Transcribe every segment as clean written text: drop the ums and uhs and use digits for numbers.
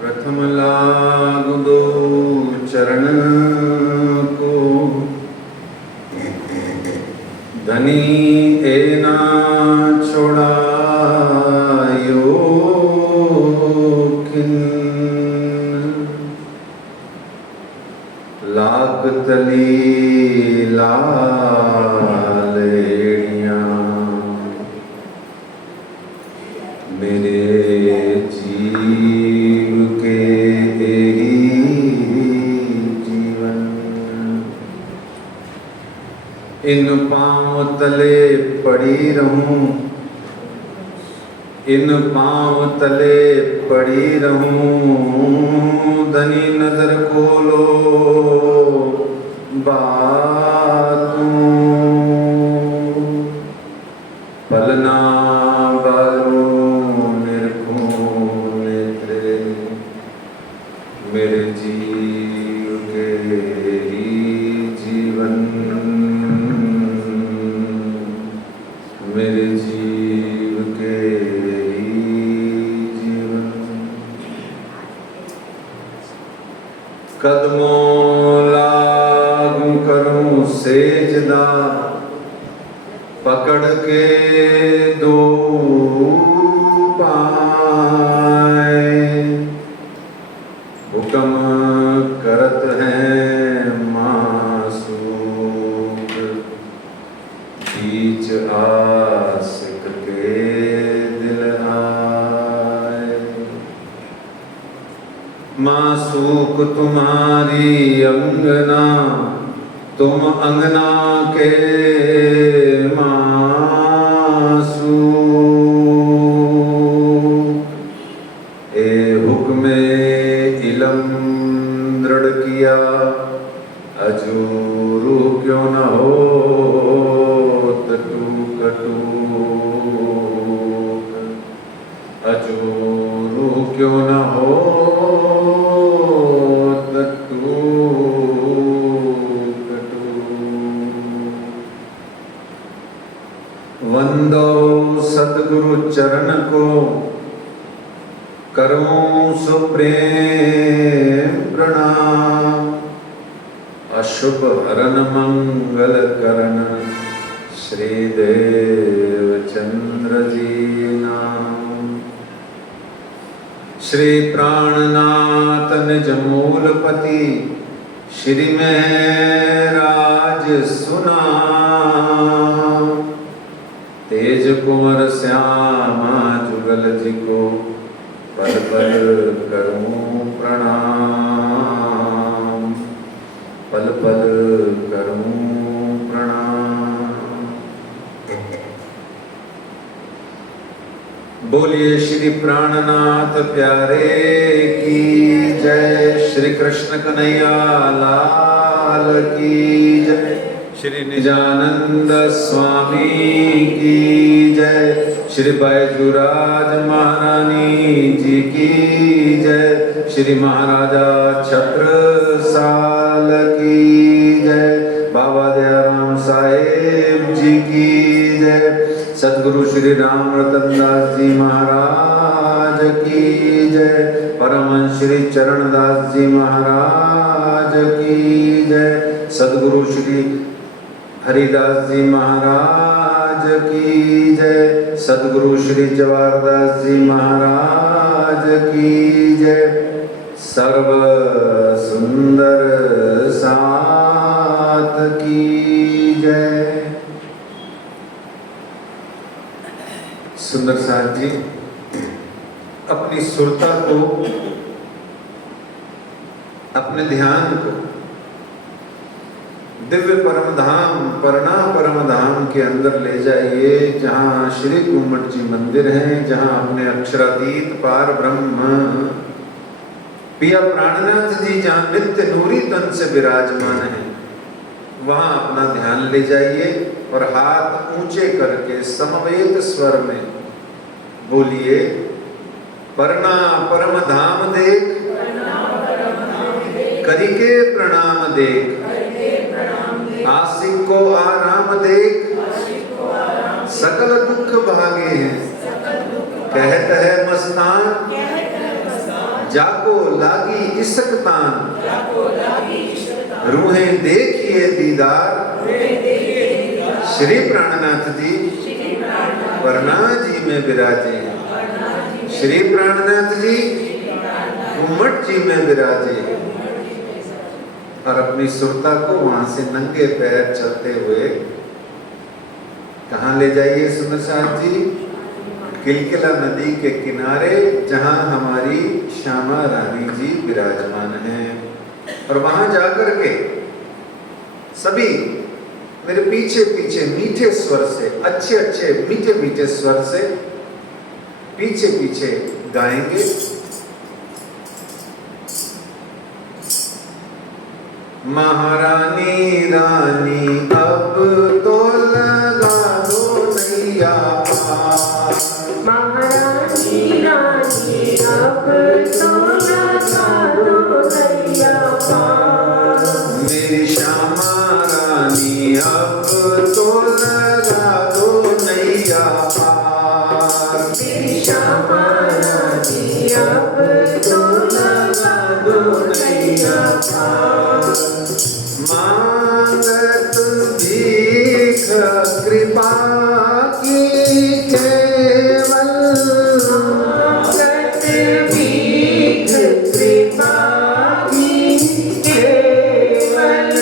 प्रथम लागु दो चरण को, धनी एना छोड़ायो किन, लाग तली लालेड़ियां मेरे जीव के ही जीवन। इन पांव तले पड़ी रहूं, इन पांव तले पड़ी रहूं, धनी नजर खोलो बातों, पलना बारो मेरे जीव के ही जीवन, मेरे जीव के ही जीवन। कदमों लागू करूं सेजदा, पकड़ के दो पाए, हुक्म करत हैं मासूक, बीच आशिक के दिल आए। मासूक तुम्हारी अंगना, तुम अंगना के मासूक, ए हुक्मे इलम दृढ़ किया, अजूरू क्यों न हो टूक टूक, अजूरू क्यों न हो टूक टूक। वंदो सद्गुरु चरण को, करूं सुप्रेम प्रणाम, अशुभ हरन मंगल करण, श्री देव चंद्र जी नाम। श्री प्राणनाथ निज मूलपति, श्री महराज सुना, तेज कुंवर श्यामा जुगल जी को, पल पल करूं प्रणाम, पल पल करूं प्रणाम। बोलिए श्री प्राणनाथ प्यारे की जय, श्री कृष्ण कन्हैया लाल की जय, श्री निजानंद स्वामी की जय, श्री बैजूराज महारानी जी की जय, श्री महाराजा छत्रसाल की जय, बाबा दयाराम साहेब जी की जय, सद्गुरु श्री राम रतन दास जी महाराज की जय, परमहंस श्री चरण दास जी महाराज की जय, सद्गुरु श्री हरिदास जी महाराज की जय, सद्गुरु श्री जवाहरदास जी महाराज की जय, सर्व सुंदर साथ की जय। सुंदर साथ जी अपनी सुरता को, अपने ध्यान को दिव्य परम धाम, परना परम धाम के अंदर ले जाइए, जहाँ श्री कुम्मट जी मंदिर हैं, जहाँ अपने अक्षरातीत पार ब्रह्म पिया प्राणनाथ जी जहाँ नित्य नूरी तन से विराजमान है, वहाँ अपना ध्यान ले जाइए और हाथ ऊंचे करके समवेत स्वर में बोलिए, परना परम धाम देख, करिके प्रणाम देख, आशिक को आराम देख, सकल दुख भागे हैं, कहत है मस्तान जाको लागी इशक तान, रूहें देखिए दीदार, श्री प्राणनाथ जी वरना जी में विराजे हैं। श्री प्राणनाथ जी उमट जी में विराजे और अपनी सुरता को वहां से नंगे पैर चलते हुए कहाँ ले जाइए सुंदर साथ जी? किलकिला नदी के किनारे जहां हमारी श्यामा रानी जी विराजमान हैं। और वहां जाकर के सभी मेरे पीछे पीछे मीठे स्वर से, अच्छे अच्छे मीठे मीठे स्वर से पीछे पीछे गाएंगे। महारानी रानी अब तो लगा दो नैया पार, महारानी रानी अब तो लगा दो नैया पार, मेरी श्यामा रानी अब तो लगा दो नैया पार, मेरी श्यामा रानी अब तो लगा दो नैया पार, मांगत भीख कृपा की केवल, मांगत भीख कृपा की केवल,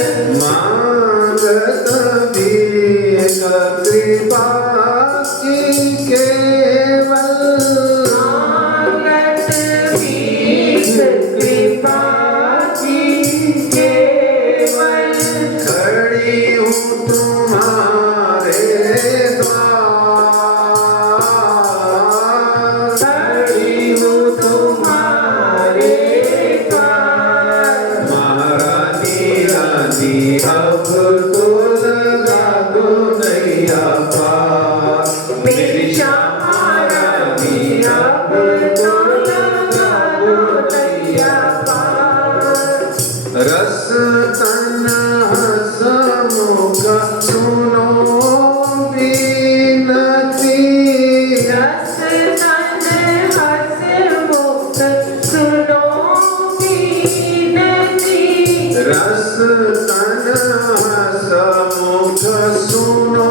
मांगत भीख कृपा की केवल, मांगत भीख कृपा की केवल, खड़ी हूँ तुम्हारे द्वार, खड़ी हूँ तुम्हारे द्वार, महारानी रानी अब तो लगा दो नैया पार, मेरी श्यामा रानी अब तो लगा दो नैया पार, रस तन हसमुख सुनो बीनती, रस तन हसमुख सुनो बीनती, रस तन हसमुख सुनो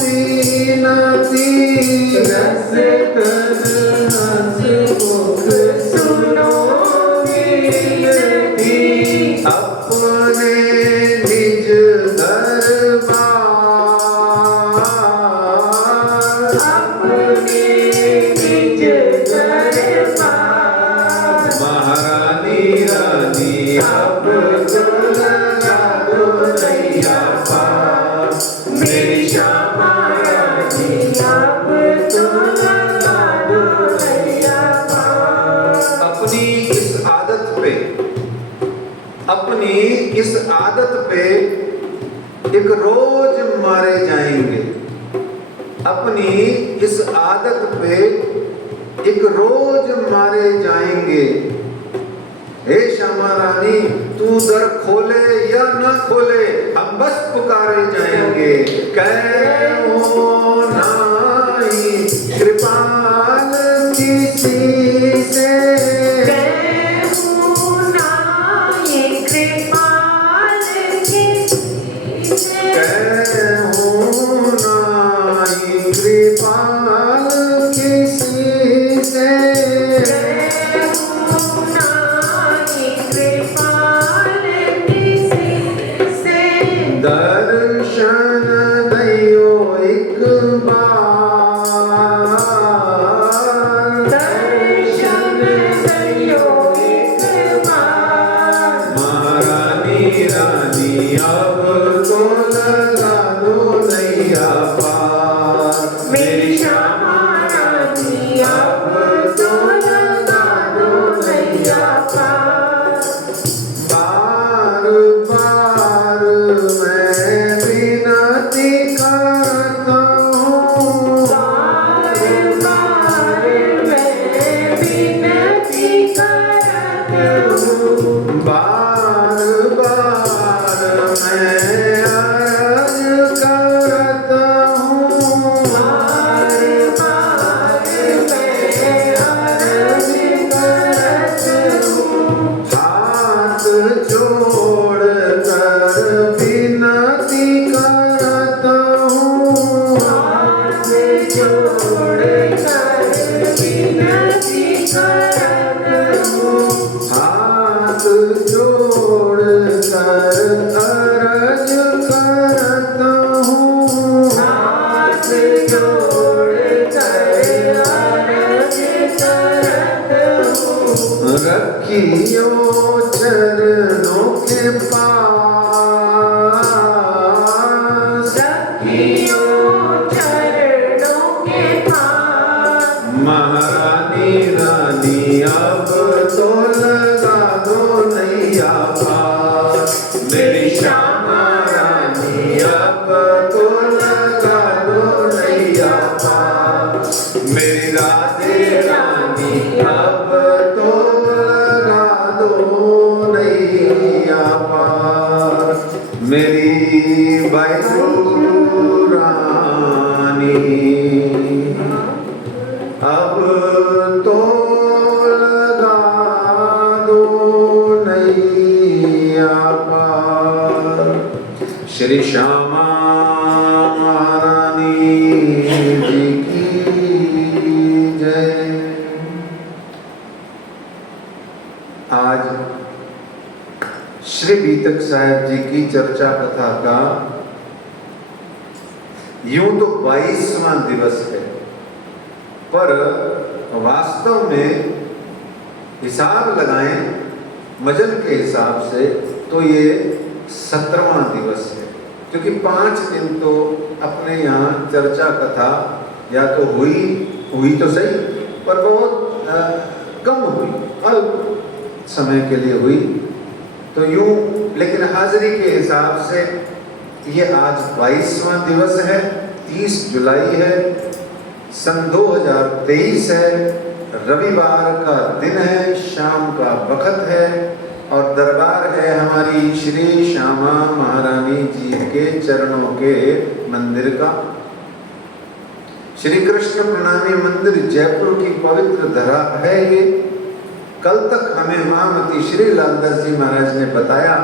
बीनती, रस तन हसमुख सुनो बीनती, अपने निज दरबार, अपने निज दरबार, महारानी रानी अब तो लगा दो नैया पार, मेरी श्यामा रानी अब तो लगा दो नैया पार, अपनी इस आदत पे, अपनी इस आदत पे एक रोज मारे जाएंगे। अपनी इस आदत पे एक रोज मारे जाएंगे। हे श्यामा रानी तू दर खोले या ना खोले हम बस पुकारे जाएंगे। कहो नाई कृपाल किसी से, कहूँ नाई कृपाल किसी से, कहूँ नाई कृपाल किसी से, कहूँ नाई कृपाल किसी से, दर्शन दयो एक बार, दर्शन करत हूँ। हाथ जोड़ कर अर्ज करत हूँ। हाथ जोड़ कर अर्ज करत हूँ। रखियो चरणों के पास। रखियो चरणों के पास। महारानी रानी अब तो लगा दो नैया पार। मेरी श्यामा रानी अब तो लगा दो नैया पार। मेरी राधे रानी अब तो लगा दो नैया पार। मेरी बैजू रानी अब तो लगा दो नैया पार। श्री श्यामा रानी जी की जय। आज श्री बीतक साहब जी की चर्चा कथा का यूं तो 22वां दिवस है, पर वास्तव में हिसाब लगाएं मजल के हिसाब से तो ये 17वां दिवस है, क्योंकि 5 दिन तो अपने यहाँ चर्चा कथा या तो हुई तो सही, पर बहुत कम हुई, अल्प समय के लिए हुई। तो यूं लेकिन हाजिरी के हिसाब से ये आज 22वां दिवस है, 30 जुलाई है, सन 2023 है, रविवार का दिन है, शाम का वक्त है और दरबार है हमारी श्री श्यामा महारानी जी के चरणों के मंदिर का। श्री कृष्ण प्रणामी मंदिर जयपुर की पवित्र धरा है ये। कल तक हमें महामती श्री लालदास जी महाराज ने बताया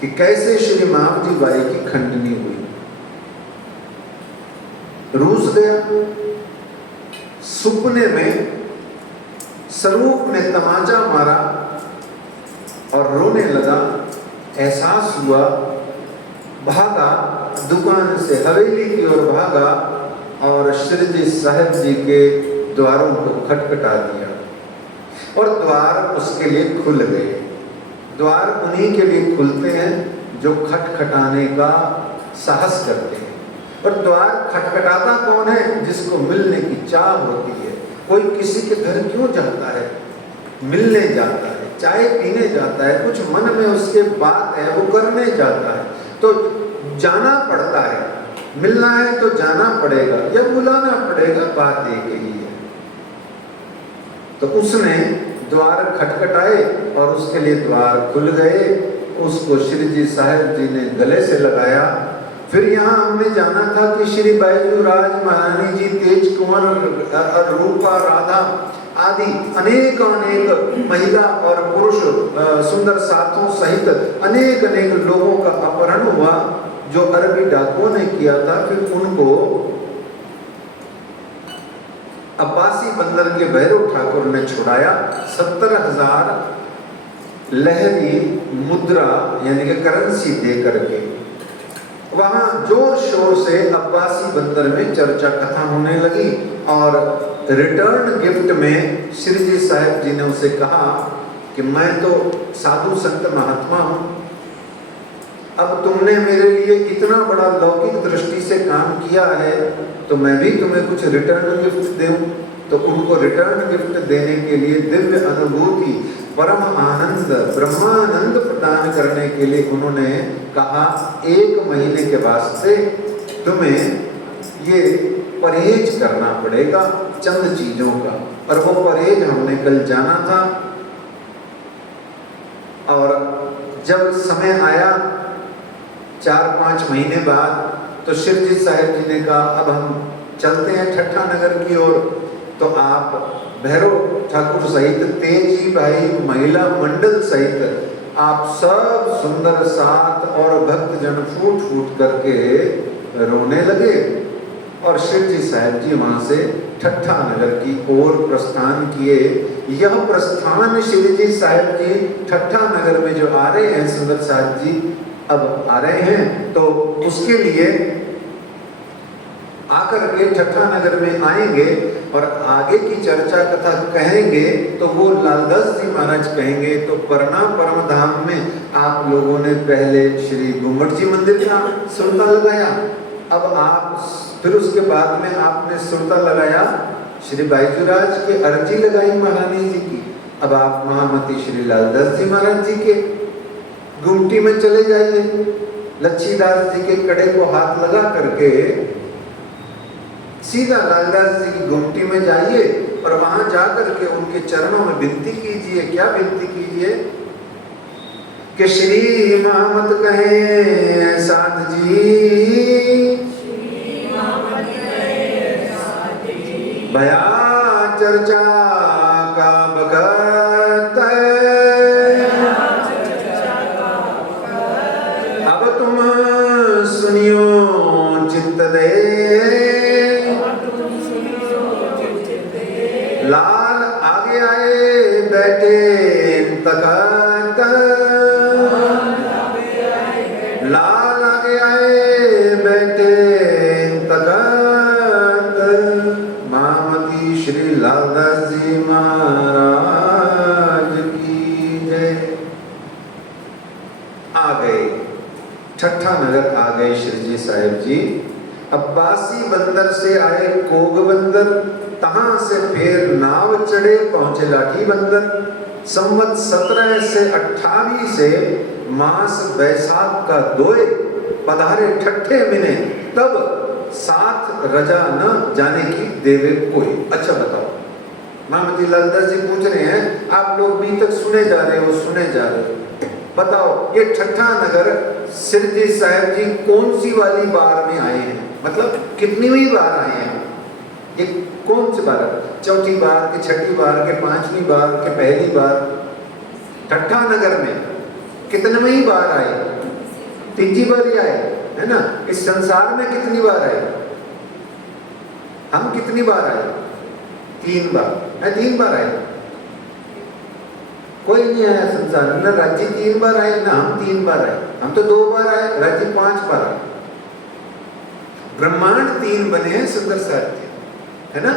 कि कैसे श्री महामती बाई की खंडनी हुई। रूस गया, सुपने में स्वरूप ने तमाचा मारा और रोने लगा। एहसास हुआ, भागा, दुकान से हवेली की ओर भागा और श्री जी साहब जी के द्वारों को खटखटा दिया और द्वार उसके लिए खुल गए। द्वार उन्हीं के लिए खुलते हैं जो खटखटाने का साहस करते हैं। और द्वार खटखटाता कौन है? जिसको मिलने की चाह होती है। कोई किसी के घर क्यों जाता है? मिलने जाता है, चाय पीने जाता है, कुछ मन में उसके बात है वो करने जाता है, तो जाना पड़ता है। मिलना है तो जाना पड़ेगा या बुलाना पड़ेगा, बात एक ही है। तो उसने द्वार खटखटाए और उसके लिए द्वार खुल गए। उसको श्री जी साहब जी ने गले से लगाया। फिर यहाँ हमने जाना था कि श्री बैजू राज महारानी जी, तेज कुंवर, रूपा, राधा आदि अनेक महिला और पुरुष सुंदर साथों सहित अनेक लोगों का अपहरण हुआ जो अरबी डाकुओं ने किया था। फिर उनको अब्बासी बंदर के भैरव ठाकुर ने छुड़ाया। 70,000 लहरी मुद्रा यानी कि करेंसी दे करके वहां जोर शोर से अब्बासी बंदर में चर्चा कथा होने लगी। और रिटर्न गिफ्ट में श्री जी साहब जी ने उसे कहा कि मैं तो साधु संत महात्मा हूं, अब तुमने मेरे लिए इतना बड़ा लौकिक दृष्टि से काम किया है तो मैं भी तुम्हें कुछ रिटर्न गिफ्ट दूं। तो उनको रिटर्न गिफ्ट देने के लिए दिव्य अनुभूति, परम आनंद, ब्रह्मानंद प्रदान करने के लिए उन्होंने कहा 1 महीने के वास्ते तुम्हें ये परहेज करना पड़ेगा चंद चीजों का। और वो परहेज हमने कल जाना था। और जब समय आया 4-5 महीने बाद तो श्री जी साहब जी ने कहा अब हम चलते हैं ठट्ठा नगर की ओर। तो आप भैरव ठाकुर सहित, तेजी भाई महिला मंडल सहित आप सब सुंदर साथ और भक्तजन फूट फूट करके रोने लगे। और शिव जी साहब जी वहां से ठट्ठा नगर की ओर प्रस्थान किए। यह प्रस्थान श्री जी साहिब जी ठट्ठा नगर में जो आ रहे हैं, सुंदर साहिब जी अब आ रहे हैं, तो उसके लिए आकर के ठट्ठा नगर में आएंगे और आगे की चर्चा कथा कहेंगे तो वो लालदास जी महाराज कहेंगे। तो परना परम धाम में आप लोगों ने पहले श्री गुम्मट जी मंदिर का सुरता लगाया, अब आप फिर उसके बाद में आपने सुरता लगाया श्री बाईजूराज के, अर्जी लगाई महारानी जी की, अब आप महामती श्री लालदास जी महाराज जी के गुमटी में चले जाइए। लच्छीदास जी के कड़े को हाथ लगा करके सीधा लालदास जी की गुमटी में जाइए और वहां जाकर के उनके चरणों में विनती कीजिए। क्या विनती कीजिए कि श्री महामत कहे साध जी, भया चर्चा का बखत अब तुम सुनियो चित्त दे, लाल आगे आए बैठे तकत, लाल आगे आए बैठे तकत, महामती श्री लालदास जी महाराज की जय। आ गए ठट्ठा नगर, आ गए श्री जी साहिब जी। अब्बासी बंदर से आए कोग बंदर, तहां से फिर नाव चढ़े पहुंचे लाठी बंदर। संवत 17 से 28 से मास बैसाख का दोए, पधारे ठट्ठे मिने तब साथ रजा न जाने की देवे कोई। अच्छा बताओ, महामती लालदास जी पूछ रहे हैं, आप लोग भी तक सुने जा रहे हो, सुने जा रहे हो, बताओ ये ठट्ठा नगर श्री जी साहिब जी कौन सी वाली बार में आए हैं, मतलब कितनी बार आए हैं, ये कौन सी बार, चौथी बार के, छठी बार के, पांचवी बार के, पहली बार? ठट्ठा नगर में कितनी बार आए? तीसरी बार ही आए, है ना। इस संसार में कितनी बार आए? हम कितनी बार आए? 3 बार, है 3 बार आए। कोई नहीं आया संसार में, ना राज्य 3 बार आए, ना हम 3 बार आए। हम तो 2 बार आए, राज्य 5 बार आए। ब्रह्मांड 3 बने हैं सुंदर साहित्य, है ना।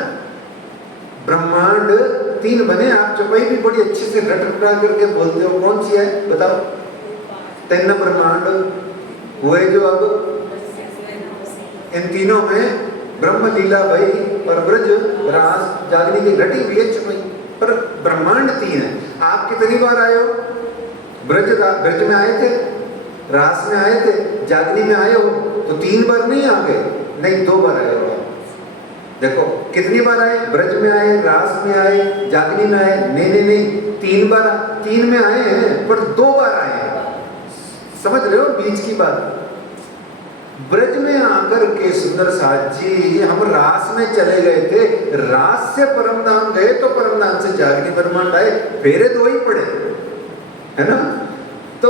ब्रह्मांड 3 बने। आप चौपाई भी बड़ी अच्छे से रट रटा करके बोलते हो, कौन सी है बताओ? 3 ब्रह्मांड हुए जो अब इन तीनों में ब्रह्म लीला भई और ब्रज रास जागनी की घटी हुई है चौपाई, पर ब्रह्मांड 3 है। आप कितनी बार आए हो? ब्रज में आए थे, रास में आए थे, जागनी में आए हो, तो 3 बार नहीं आ गए, नहीं 2 बार आए हो। देखो कितनी बार आए? ब्रज में आए, रास में आए, जागनी में आए, नहीं 3 बार, 3 में आए हैं पर 2 बार आए हैं। समझ रहे हो बीच की बात? ब्रज में आकर के सुंदर साथ जी हम रास में चले गए थे, रास से परमधाम गए तो परमधाम से जागनी ब्रह्मांड आए, फेरे 2 ही पड़े, है ना। तो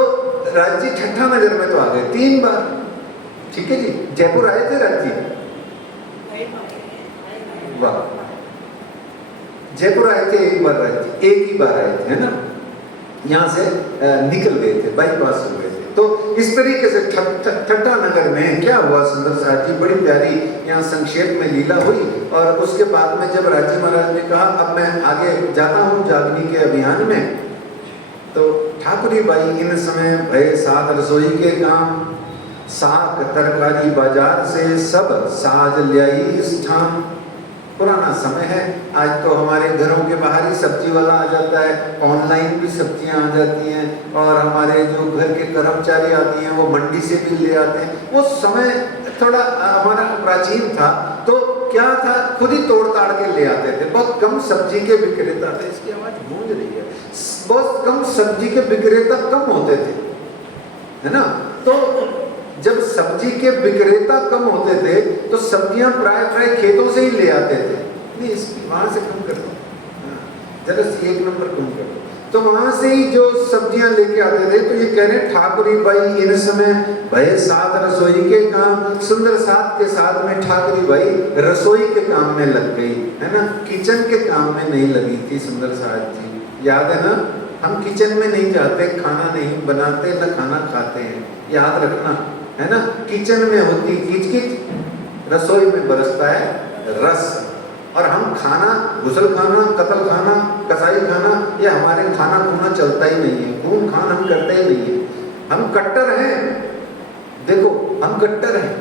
राज्य ठट्ठा नगर में तो आ गए 3 बार, ठीक है जी। जयपुर आए थे राज्य? वाह, जयपुर आए थे 1 बार, राज्य 1 ही बार आए थे, है ना। यहाँ से निकल गए थे, बाईपास हो गए थे। तो इस तरीके से ठट्ठा नगर में क्या हुआ सुंदर साहब जी, बड़ी प्यारी यहाँ संक्षेप में लीला हुई। और उसके बाद में जब राजी महाराज ने कहा अब मैं आगे जाता हूँ जागनी के अभियान में, तो ठाकुरी बाई इन समय भय साथ रसोई के काम, साग तरकारी बाजार से सब साज ल्याई स्थान। पुराना समय है, आज तो हमारे घरों के बाहर ही सब्जी वाला आ जाता है, ऑनलाइन भी सब्जियां आ जाती हैं, और हमारे जो घर के कर्मचारी आती हैं वो मंडी से भी ले आते हैं। वो समय थोड़ा हमारा प्राचीन था, तो क्या था, खुद ही तोड़ ताड़ के ले आते थे। बहुत कम सब्जी के विक्रेता थे, इसकी आवाज गूंज रही है, बहुत कम सब्जी के विक्रेता कम होते थे, है ना। तो जब सब्जी के विक्रेता कम होते थे तो सब्जियां प्राय खेतों से ही ले आते थे। नहीं, इसकी वहां से कम कर दो, जरा 1 नंबर कम कर दो। तो वहां से ही जो सब्जियां लेके आते थे, तो ये कह रहे हैं ठाकुरी बाई इन समय भय साथ रसोई के काम, सुंदर साथ के साथ में ठाकुरी बाई रसोई के काम में लग गई, है ना, किचन के काम में नहीं लगी थी सुंदर साथ जी। याद है ना, हम किचन में नहीं जाते, खाना नहीं बनाते, न खाना खाते हैं, याद रखना, है ना। किचन में होती किचकिच, रसोई में बरसता है रस। और हम खाना, गुसल खाना, कतल खाना, कसाई खाना, ये हमारे खाना खूना चलता ही नहीं है, खून खान हम करते ही नहीं है। हम कट्टर हैं, देखो हम कट्टर हैं,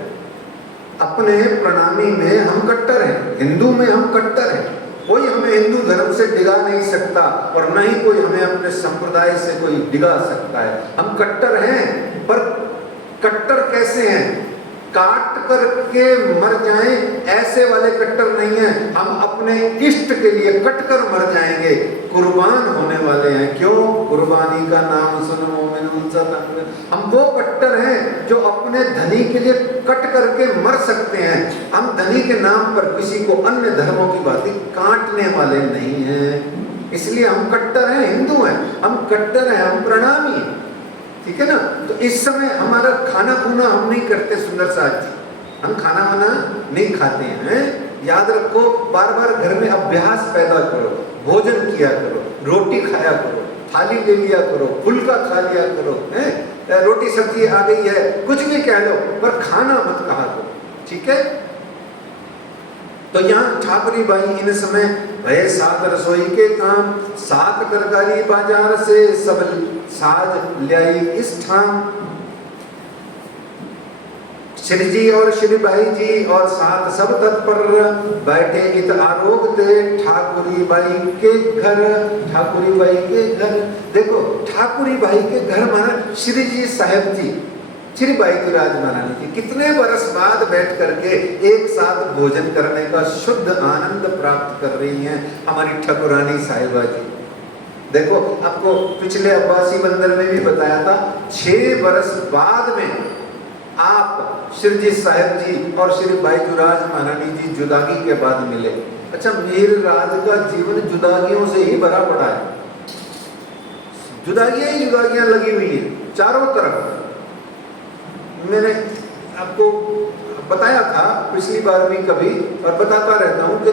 अपने प्रणामी में हम कट्टर हैं, हिंदू में हम कट्टर हैं। कोई हमें हिंदू धर्म से डिगा नहीं सकता और न ही कोई हमें अपने संप्रदाय से कोई डिगा सकता है। हम कट्टर हैं, पर कट्टर कैसे हैं? काट करके मर जाएं ऐसे वाले कट्टर नहीं हैं। हम अपने इष्ट के लिए कट कर मर जाएंगे, कुर्बान होने वाले हैं। क्यों? कुर्बानी का नाम सुनो मोमिन। हम वो कट्टर हैं जो अपने धनी के लिए कट करके मर सकते हैं। हम धनी के नाम पर किसी को अन्य धर्मों की बातें काटने वाले नहीं हैं, इसलिए हम कट्टर हैं, हिंदू हैं, हम कट्टर हैं, हम प्रणामी हैं, ठीक है ना। तो इस समय हमारा खाना खूना हम नहीं करते सुंदर साथ जी, हम खाना वाना नहीं खाते हैं। याद रखो, बार बार घर में अभ्यास पैदा करो, भोजन किया करो, रोटी खाया करो, थाली ले लिया करो, फुल्का खा लिया करो, हैं? रोटी सब्जी आ गई है, कुछ भी कह लो, पर खाना मत कहा करो, ठीक है। तो यहाँ ठाकुरी बाई इन समय भय साथ रसोई के काम, सात तरकारी बाजार से सब साज ल्याई इस ठाम। श्री जी और श्री बाई जी और साथ सब तत्पर बैठे इत आरोग थे ठाकुरी बाई के घर। ठाकुरी बाई के घर, देखो ठाकुरी बाई के घर माना श्री जी साहब जी, श्री बाई जी राज महारानी जी कितने बरस बाद बैठ करके एक साथ भोजन करने का शुद्ध आनंद प्राप्त कर रही हैं हमारी ठाकुरानी साहिबा जी। देखो, आपको पिछले अब्बासी बंदर में भी बताया था, 6 बरस बाद में आप श्री जी साहब जी और श्री बाईजुराज महारानी जी जुदागी के बाद मिले। अच्छा, मीर राज का जीवन जुदागियों से ही भरा पड़ा है, जुदागियां ही जुदागियां लगी हुई हैं चारों तरफ। मैंने आपको बताया था पिछली बार भी कभी, और बताता रहता हूं कि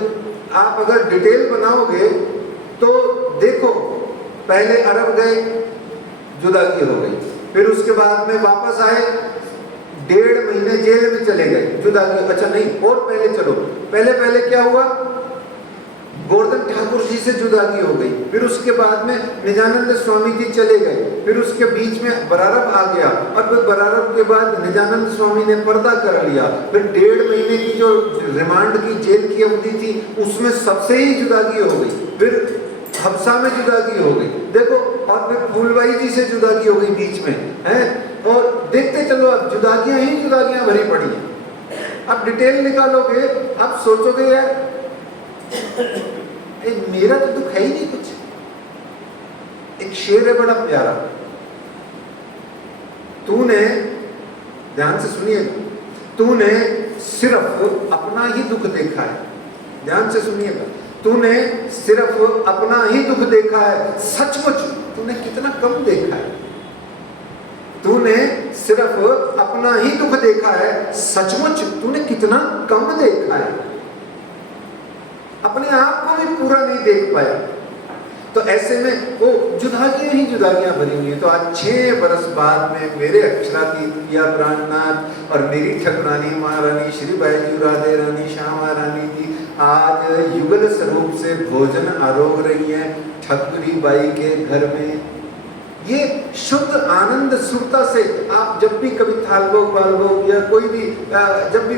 आप अगर डिटेल बनाओगे तो देखो, पहले अरब गए, जुदागी हो गई, फिर उसके बाद में वापस आए, 1.5 महीने जेल में चले गए, जुदागी। अच्छा नहीं, और पहले चलो, पहले क्या हुआ, गोवर्धन ठाकुर जी से जुदागी हो गई, फिर उसके बाद में निजानंद स्वामी जी चले गए, फिर उसके बीच में बरारब आ गया, और फिर बरारब के बाद निजानंद स्वामी ने पर्दा कर लिया, फिर 1.5 महीने की जो रिमांड की जेल की अवधि थी उसमें सबसे ही जुदागी हो गई, फिर हफ्सा में जुदागी हो गई, देखो, और फिर फूलबाई जी से जुदागी हो गई बीच में, हैं? और देखते चलो, अब जुदागियां ही जुदागियां भरी पड़ी हैं। अब डिटेल निकालोगे, अब सोचोगे यार मेरा तो दुख है ही नहीं कुछ। एक शेर है बड़ा प्यारा, तूने, ध्यान से सुनिए, तूने सिर्फ अपना ही दुख देखा है, ध्यान से सुनिएगा, तूने सिर्फ अपना ही दुख देखा है, सचमुच तूने कितना कम देखा है। तूने सिर्फ अपना ही दुख देखा है, सचमुच तूने कितना कम देखा है, अपने आप को भी पूरा नहीं देख पाया। तो ऐसे में वो जुदागियां ही जुदागियां भरी हुई हैं। तो आज 6 बरस बाद में मेरे अक्षरातीत या प्राणनाथ और मेरी ठाकुरानी महारानी श्री बाईजी राधे रानी श्याम महारानी जी आज युगल स्वरूप से भोजन आरोग रही हैं ठाकुरी बाई के घर में। ये शुद्ध आनंद सुरता से आप जब भी कभी थालभोग बालभोग या कोई भी जब भी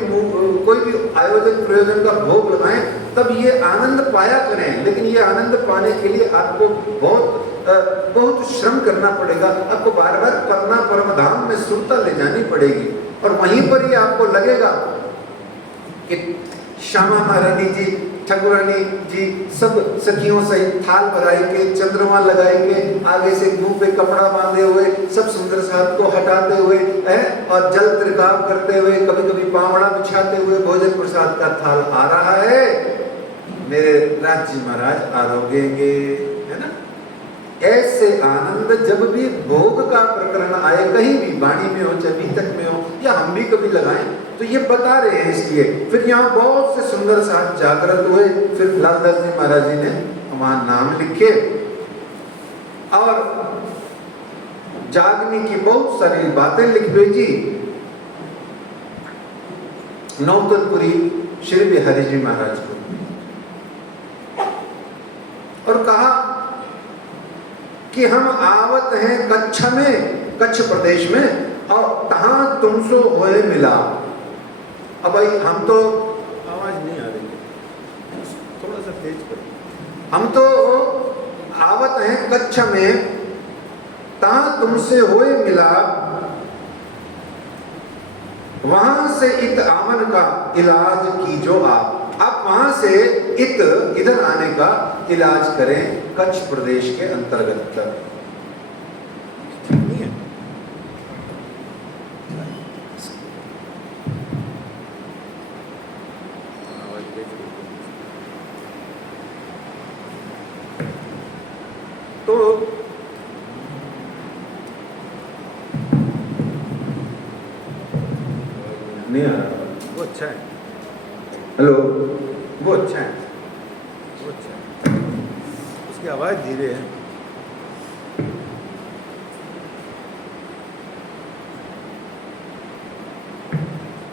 कोई भी आयोजन प्रयोजन का भोग लगाएं, तब ये आनंद पाया करें। लेकिन ये आनंद पाने के लिए आपको बहुत श्रम करना पड़ेगा, आपको बार बार परना परम धाम में सुरता ले जानी पड़ेगी, और वहीं पर ही आपको लगेगा कि श्यामा महारानी जी, ठाकुरानी जी सब सखियों सहित थाल भराई के, चंद्रमा लगाए के, आगे से मुंह पे कपड़ा बांधे हुए, सब सुंदर साथ को हटाते हुए और जल त्रिकाव करते हुए, कभी कभी पावड़ा बिछाते हुए भोजन प्रसाद का थाल आ रहा है। मेरे राज जी महाराज आरोगेंगे, है ना। ऐसे आनंद जब भी भोग का प्रकरण आए, कहीं भी वाणी में हो चाहे मीतक में हो, या हम भी कभी लगाएं, तो ये बता रहे हैं इसलिए। फिर यहाँ बहुत से सुंदर साथ जागृत हुए। फिर लालदास जी महाराज जी ने वहां नाम लिखे और जागने की बहुत सारी बातें लिख भेजी। नौतनपुरी श्री बिहारी जी महाराज को, और कहा कि हम आवत हैं कच्छ में, कच्छ प्रदेश में, और तहां तुमसो होए मिला। अब भाई हम तो, आवाज नहीं आ रही है, थोड़ा सा तेज करो। हम तो आवत हैं कच्छ में, तहां तुमसे होए मिला, वहां से इत आमन का इलाज कीजो आप वहां से इधर आने का इलाज करें कच्छ प्रदेश के अंतर्गत तक। तो नहीं आ रहा, वो अच्छा है। हेलो, वो अच्छा है, वो अच्छा है, उसकी आवाज़ धीरे है।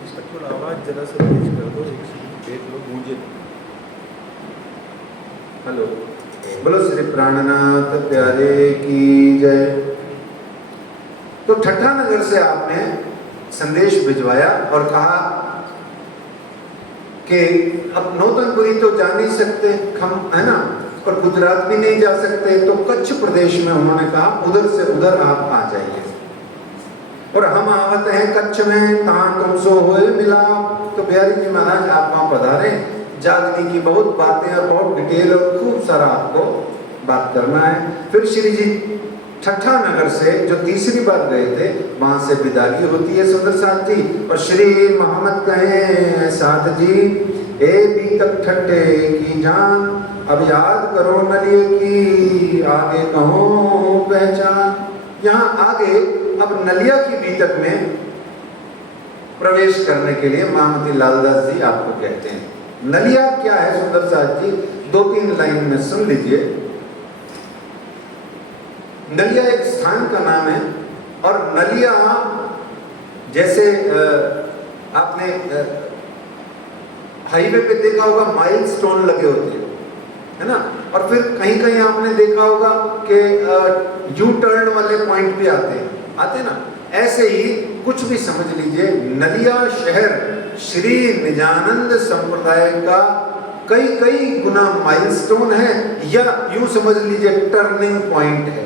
इसका थोड़ा आवाज़ जरा सा तेज कर दो, एक सेकंड देख लो, मुझे। हेलो, बोलो श्री प्राणनाथ प्यारे की जय। तो ठट्ठा नगर से आपने संदेश भिजवाया और कहा कि अब नौतनपुरी तो जा नहीं सकते हम, है ना, और गुजरात भी नहीं जा सकते, तो कच्छ प्रदेश में उन्होंने कहा उधर से उधर आप आ जाइए। और हम आवत हैं कच्छ में, तां तुमसो होए मिला। तो बिहारी जी महाराज आप वहां पधारे, जागने की बहुत बातें और बहुत डिटेल और खूब सारा आपको बात करना है। फिर श्री जी ठट्ठा नगर से जो तीसरी बार गए थे, वहां से विदाई होती है सुंदर साथ जी, और श्री मोहम्मद कहे साथ जी, ए भी तक ठट्ठे की जान, अब याद करो नलिए की, आगे कहो पहचान। यहाँ आगे अब नलिया की बीतक में प्रवेश करने के लिए महामती लालदास जी आपको कहते हैं। नलिया क्या है सुंदर साथ जी, 2-3 लाइन में सुन लीजिए। नलिया एक स्थान का नाम है, और नलिया जैसे आपने हाईवे पे देखा होगा माइलस्टोन लगे होते हैं, है ना, और फिर कहीं कहीं आपने देखा होगा कि यू टर्न वाले पॉइंट भी आते ना, ऐसे ही कुछ भी समझ लीजिए। नलिया शहर श्री निजानंद संप्रदाय का कई गुना माइलस्टोन है, या यूं समझ लीजिए टर्निंग पॉइंट है।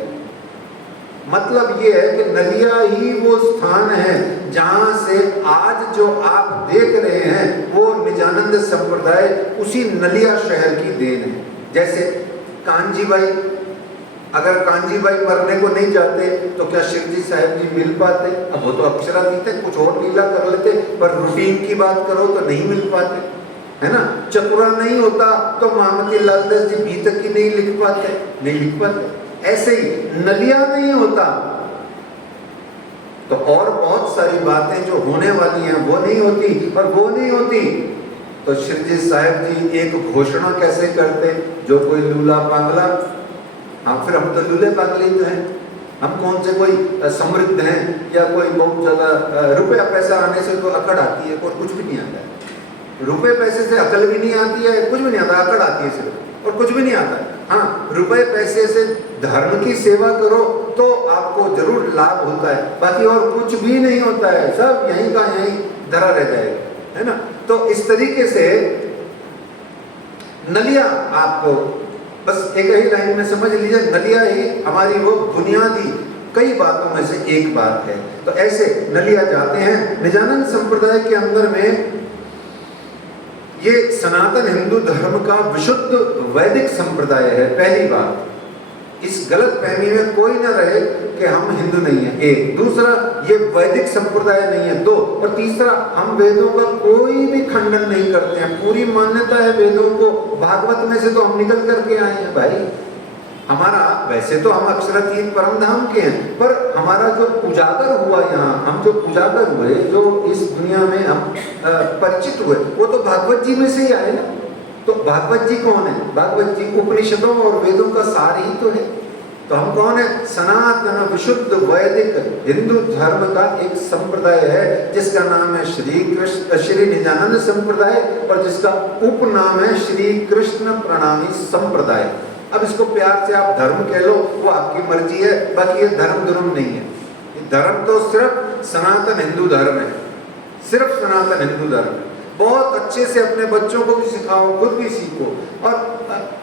मतलब ये है कि नलिया ही वो स्थान है जहां से आज जो आप देख रहे हैं वो निजानंद संप्रदाय उसी नलिया शहर की देन है। जैसे कांजीबाई, अगर कांजीबाई मरने को नहीं चाहते तो क्या शिवजी साहब जी मिल पाते? अब वो तो अक्षरातीत है, कुछ और लीला कर लेते, पर रूटीन की बात करो तो नहीं मिल पाते, है ना। चतुरा नहीं होता तो महामती लालदास जी भी तक की नहीं लिख पाते। ऐसे ही नलिया नहीं होता तो और बहुत सारी बातें जो होने वाली हैं वो नहीं होती, और वो नहीं होती तो शिवजी साहब जी एक घोषणा कैसे करते, जो कोई लूला पागला, हाँ फिर हम तो लूले पागले तो हैं, हम कौन से कोई समृद्ध हैं या कोई बहुत ज्यादा रुपया पैसा आने से तो अकड़ आती है, और कुछ भी नहीं आता है। रुपए पैसे से अकल भी नहीं आती है, कुछ भी नहीं आता, अकड़ आती है सिर्फ, और कुछ भी नहीं आता है। हाँ, रुपए पैसे से धर्म की सेवा करो तो आपको जरूर लाभ होता है, बाकी और कुछ भी नहीं होता है, सब यहीं का यहीं धरा रह जाएगा, है ना। तो इस तरीके से नलिया आपको बस एक ही लाइन में समझ लीजिए, नलिया ही हमारी वो बुनियादी कई बातों में से एक बात है। तो ऐसे नलिया जाते हैं। निजानंद संप्रदाय के अंदर में ये सनातन हिंदू धर्म का विशुद्ध वैदिक संप्रदाय है। पहली बात, इस गलत फहमी में कोई न रहे कि हम हिंदू नहीं है, एक। दूसरा, ये वैदिक संप्रदाय नहीं है, दो। और तीसरा, हम वेदों का कोई भी खंडन नहीं करते हैं, पूरी मान्यता है वेदों को। भागवत में से तो हम निकल करके आए हैं भाई, हमारा वैसे तो हम अक्षरातीत परम धाम के हैं, पर हमारा जो उजागर हुआ यहाँ, हम जो उजागर हुए, जो इस दुनिया में हम परिचित हुए, वो तो भागवत जी में से ही आए ना। तो भागवत जी कौन है? भागवत जी उपनिषदों और वेदों का सार ही तो है। तो हम कौन है? सनातन विशुद्ध वैदिक हिंदू धर्म का एक संप्रदाय है, जिसका नाम है श्री निजानंद संप्रदाय, और जिसका उपनाम है श्री कृष्ण प्रणामी संप्रदाय। अब इसको प्यार से आप धर्म कह लो, वो आपकी मर्जी है, बाकी ये धर्म नहीं है। ये धर्म तो सिर्फ सनातन हिंदू धर्म है, सिर्फ सनातन हिंदू धर्म है। बहुत अच्छे से अपने बच्चों को भी सिखाओ, खुद भी सीखो, और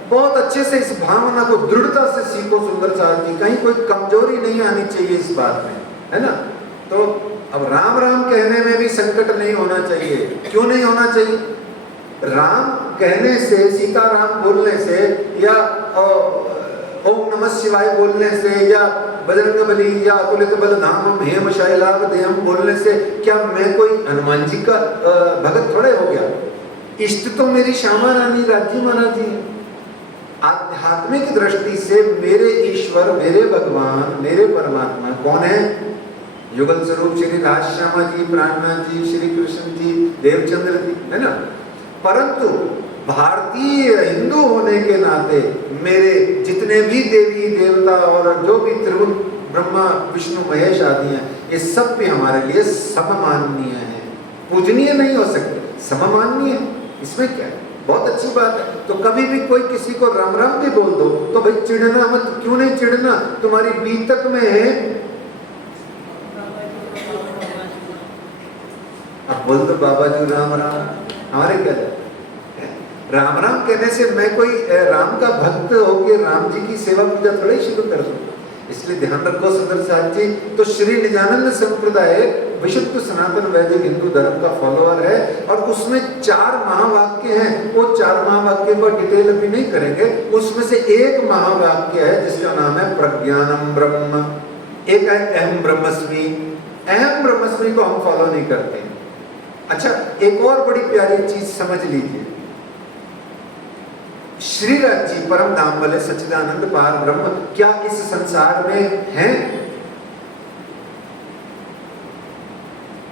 बहुत अच्छे से इस भावना को दृढ़ता से सीखो सुंदर साथ की। कहीं कोई कमजोरी नहीं आनी चाहिए इस बात में, है ना। तो अब राम राम कहने में भी संकट नहीं होना चाहिए। क्यों नहीं होना चाहिए? राम कहने से, सीताराम बोलने से, या ओम नमः शिवाय बोलने से, या बजरंगबली, या अतुलित बलधामम हेम शैलाभ देहम बोलने से क्या मैं कोई हनुमान जी का भगत थोड़े हो गया? इष्ट तो मेरी श्यामा रानी राज्य महाराज जी है। आध्यात्मिक दृष्टि से मेरे ईश्वर, मेरे भगवान, मेरे परमात्मा कौन है? युगल स्वरूप श्री राज श्यामा जी, प्राणनाथ जी, श्री कृष्ण जी, देवचंद्र जी, है ना। परंतु भारतीय हिंदू होने के नाते मेरे जितने भी देवी देवता और जो भी त्रिगुण ब्रह्मा विष्णु महेश आदि हैं, ये सब भी हमारे लिए सममाननीय हैं। पूजनीय नहीं हो सकते, सममाननीय है। इसमें क्या है? बहुत अच्छी बात है। तो कभी भी कोई किसी को राम राम भी बोल दो तो भाई चिढ़ना मत। क्यों नहीं चिढ़ना? तुम्हारी बीतक में है। अब बोल दो बाबा जी राम राम, हमारे क्या है? राम राम कहने से मैं कोई राम का भक्त होकर राम जी की सेवा पूजा थोड़ी शुरू कर दूं। इसलिए ध्यान रखो सुंदर साथ जी। तो श्री निजानंद संप्रदाय विशुद्ध सनातन वैदिक हिंदू धर्म का फॉलोअर है, और उसमें 4 महावाक्य हैं। वो 4 महावाक्य पर डिटेल अभी नहीं करेंगे। उसमें से एक महावाक्य है जिसका नाम है प्रज्ञानम ब्रह्म, एक है अहम ब्रह्मस्मि। अहम ब्रह्मस्मि को हम फॉलो नहीं करते। अच्छा, एक और बड़ी प्यारी चीज समझ लीजिए। श्री राज जी परम धाम वाले सच्चिदानंद पार ब्रह्म क्या इस संसार में हैं?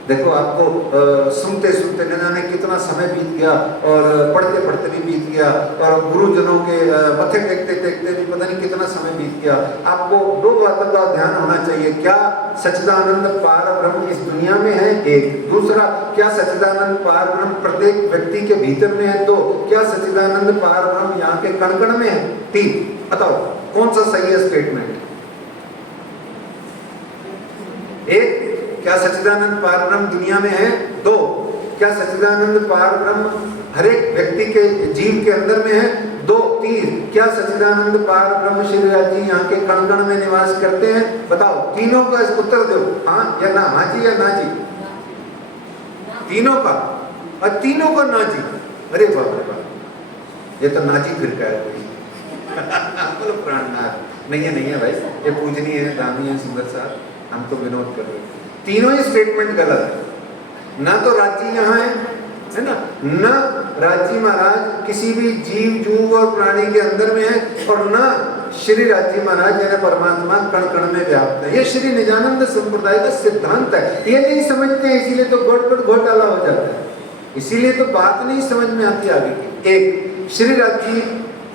देखो, आपको सुनते सुनते न जाने कितना समय बीत गया, और पढ़ते पढ़ते भी बीत गया, और गुरुजनों के मथे टेकते टेकते भी पता नहीं कितना समय बीत गया। आपको 2 बातों का ध्यान होना चाहिए। क्या सच्चिदानंद पार ब्रह्म इस दुनिया में है? एक। दूसरा, क्या सच्चिदानंद पार ब्रह्म प्रत्येक व्यक्ति के भीतर में है? 2। क्या सच्चिदानंद पार ब्रह्म यहाँ के कण कण में है? 3। बताओ कौन सा सही है स्टेटमेंट? 1, क्या सच्चिदानंद पार ब्रह्म दुनिया में है? 2, क्या सच्चिदानंद पार ब्रह्म हर एक व्यक्ति के जीव के अंदर में है? 2। 3, क्या सच्चिदानंद पार ब्रह्म श्री राज जी यहाँ के कण कण में निवास करते हैं? बताओ, तीनों का उत्तर दो, हाँ या ना, हाँ जी या ना जी। तीनों का, और तीनों का ना जी। अरे बाप रे बाप, ये तो ना जी फिर क्या है? बोलो प्राणनाथ। नहीं है भाई, ये पूजनीय है, दानी है, सुंदर साहब, हम तो विनोद कर रहे हैं। तीनों ही स्टेटमेंट गलत है। ना तो राजी यहाँ है ना, ना राजी महाराज किसी भी जीव जूव और प्राणी के अंदर में है, और ना श्री राजी महाराज यानी परमात्मा कण कण में व्याप्त है। ये श्री निजानंद संप्रदाय का सिद्धांत है। ये नहीं समझते, इसीलिए तो गड़बड़ घोटाला हो जाता है, इसीलिए तो बात नहीं समझ में आती आगे की। एक, श्री राजी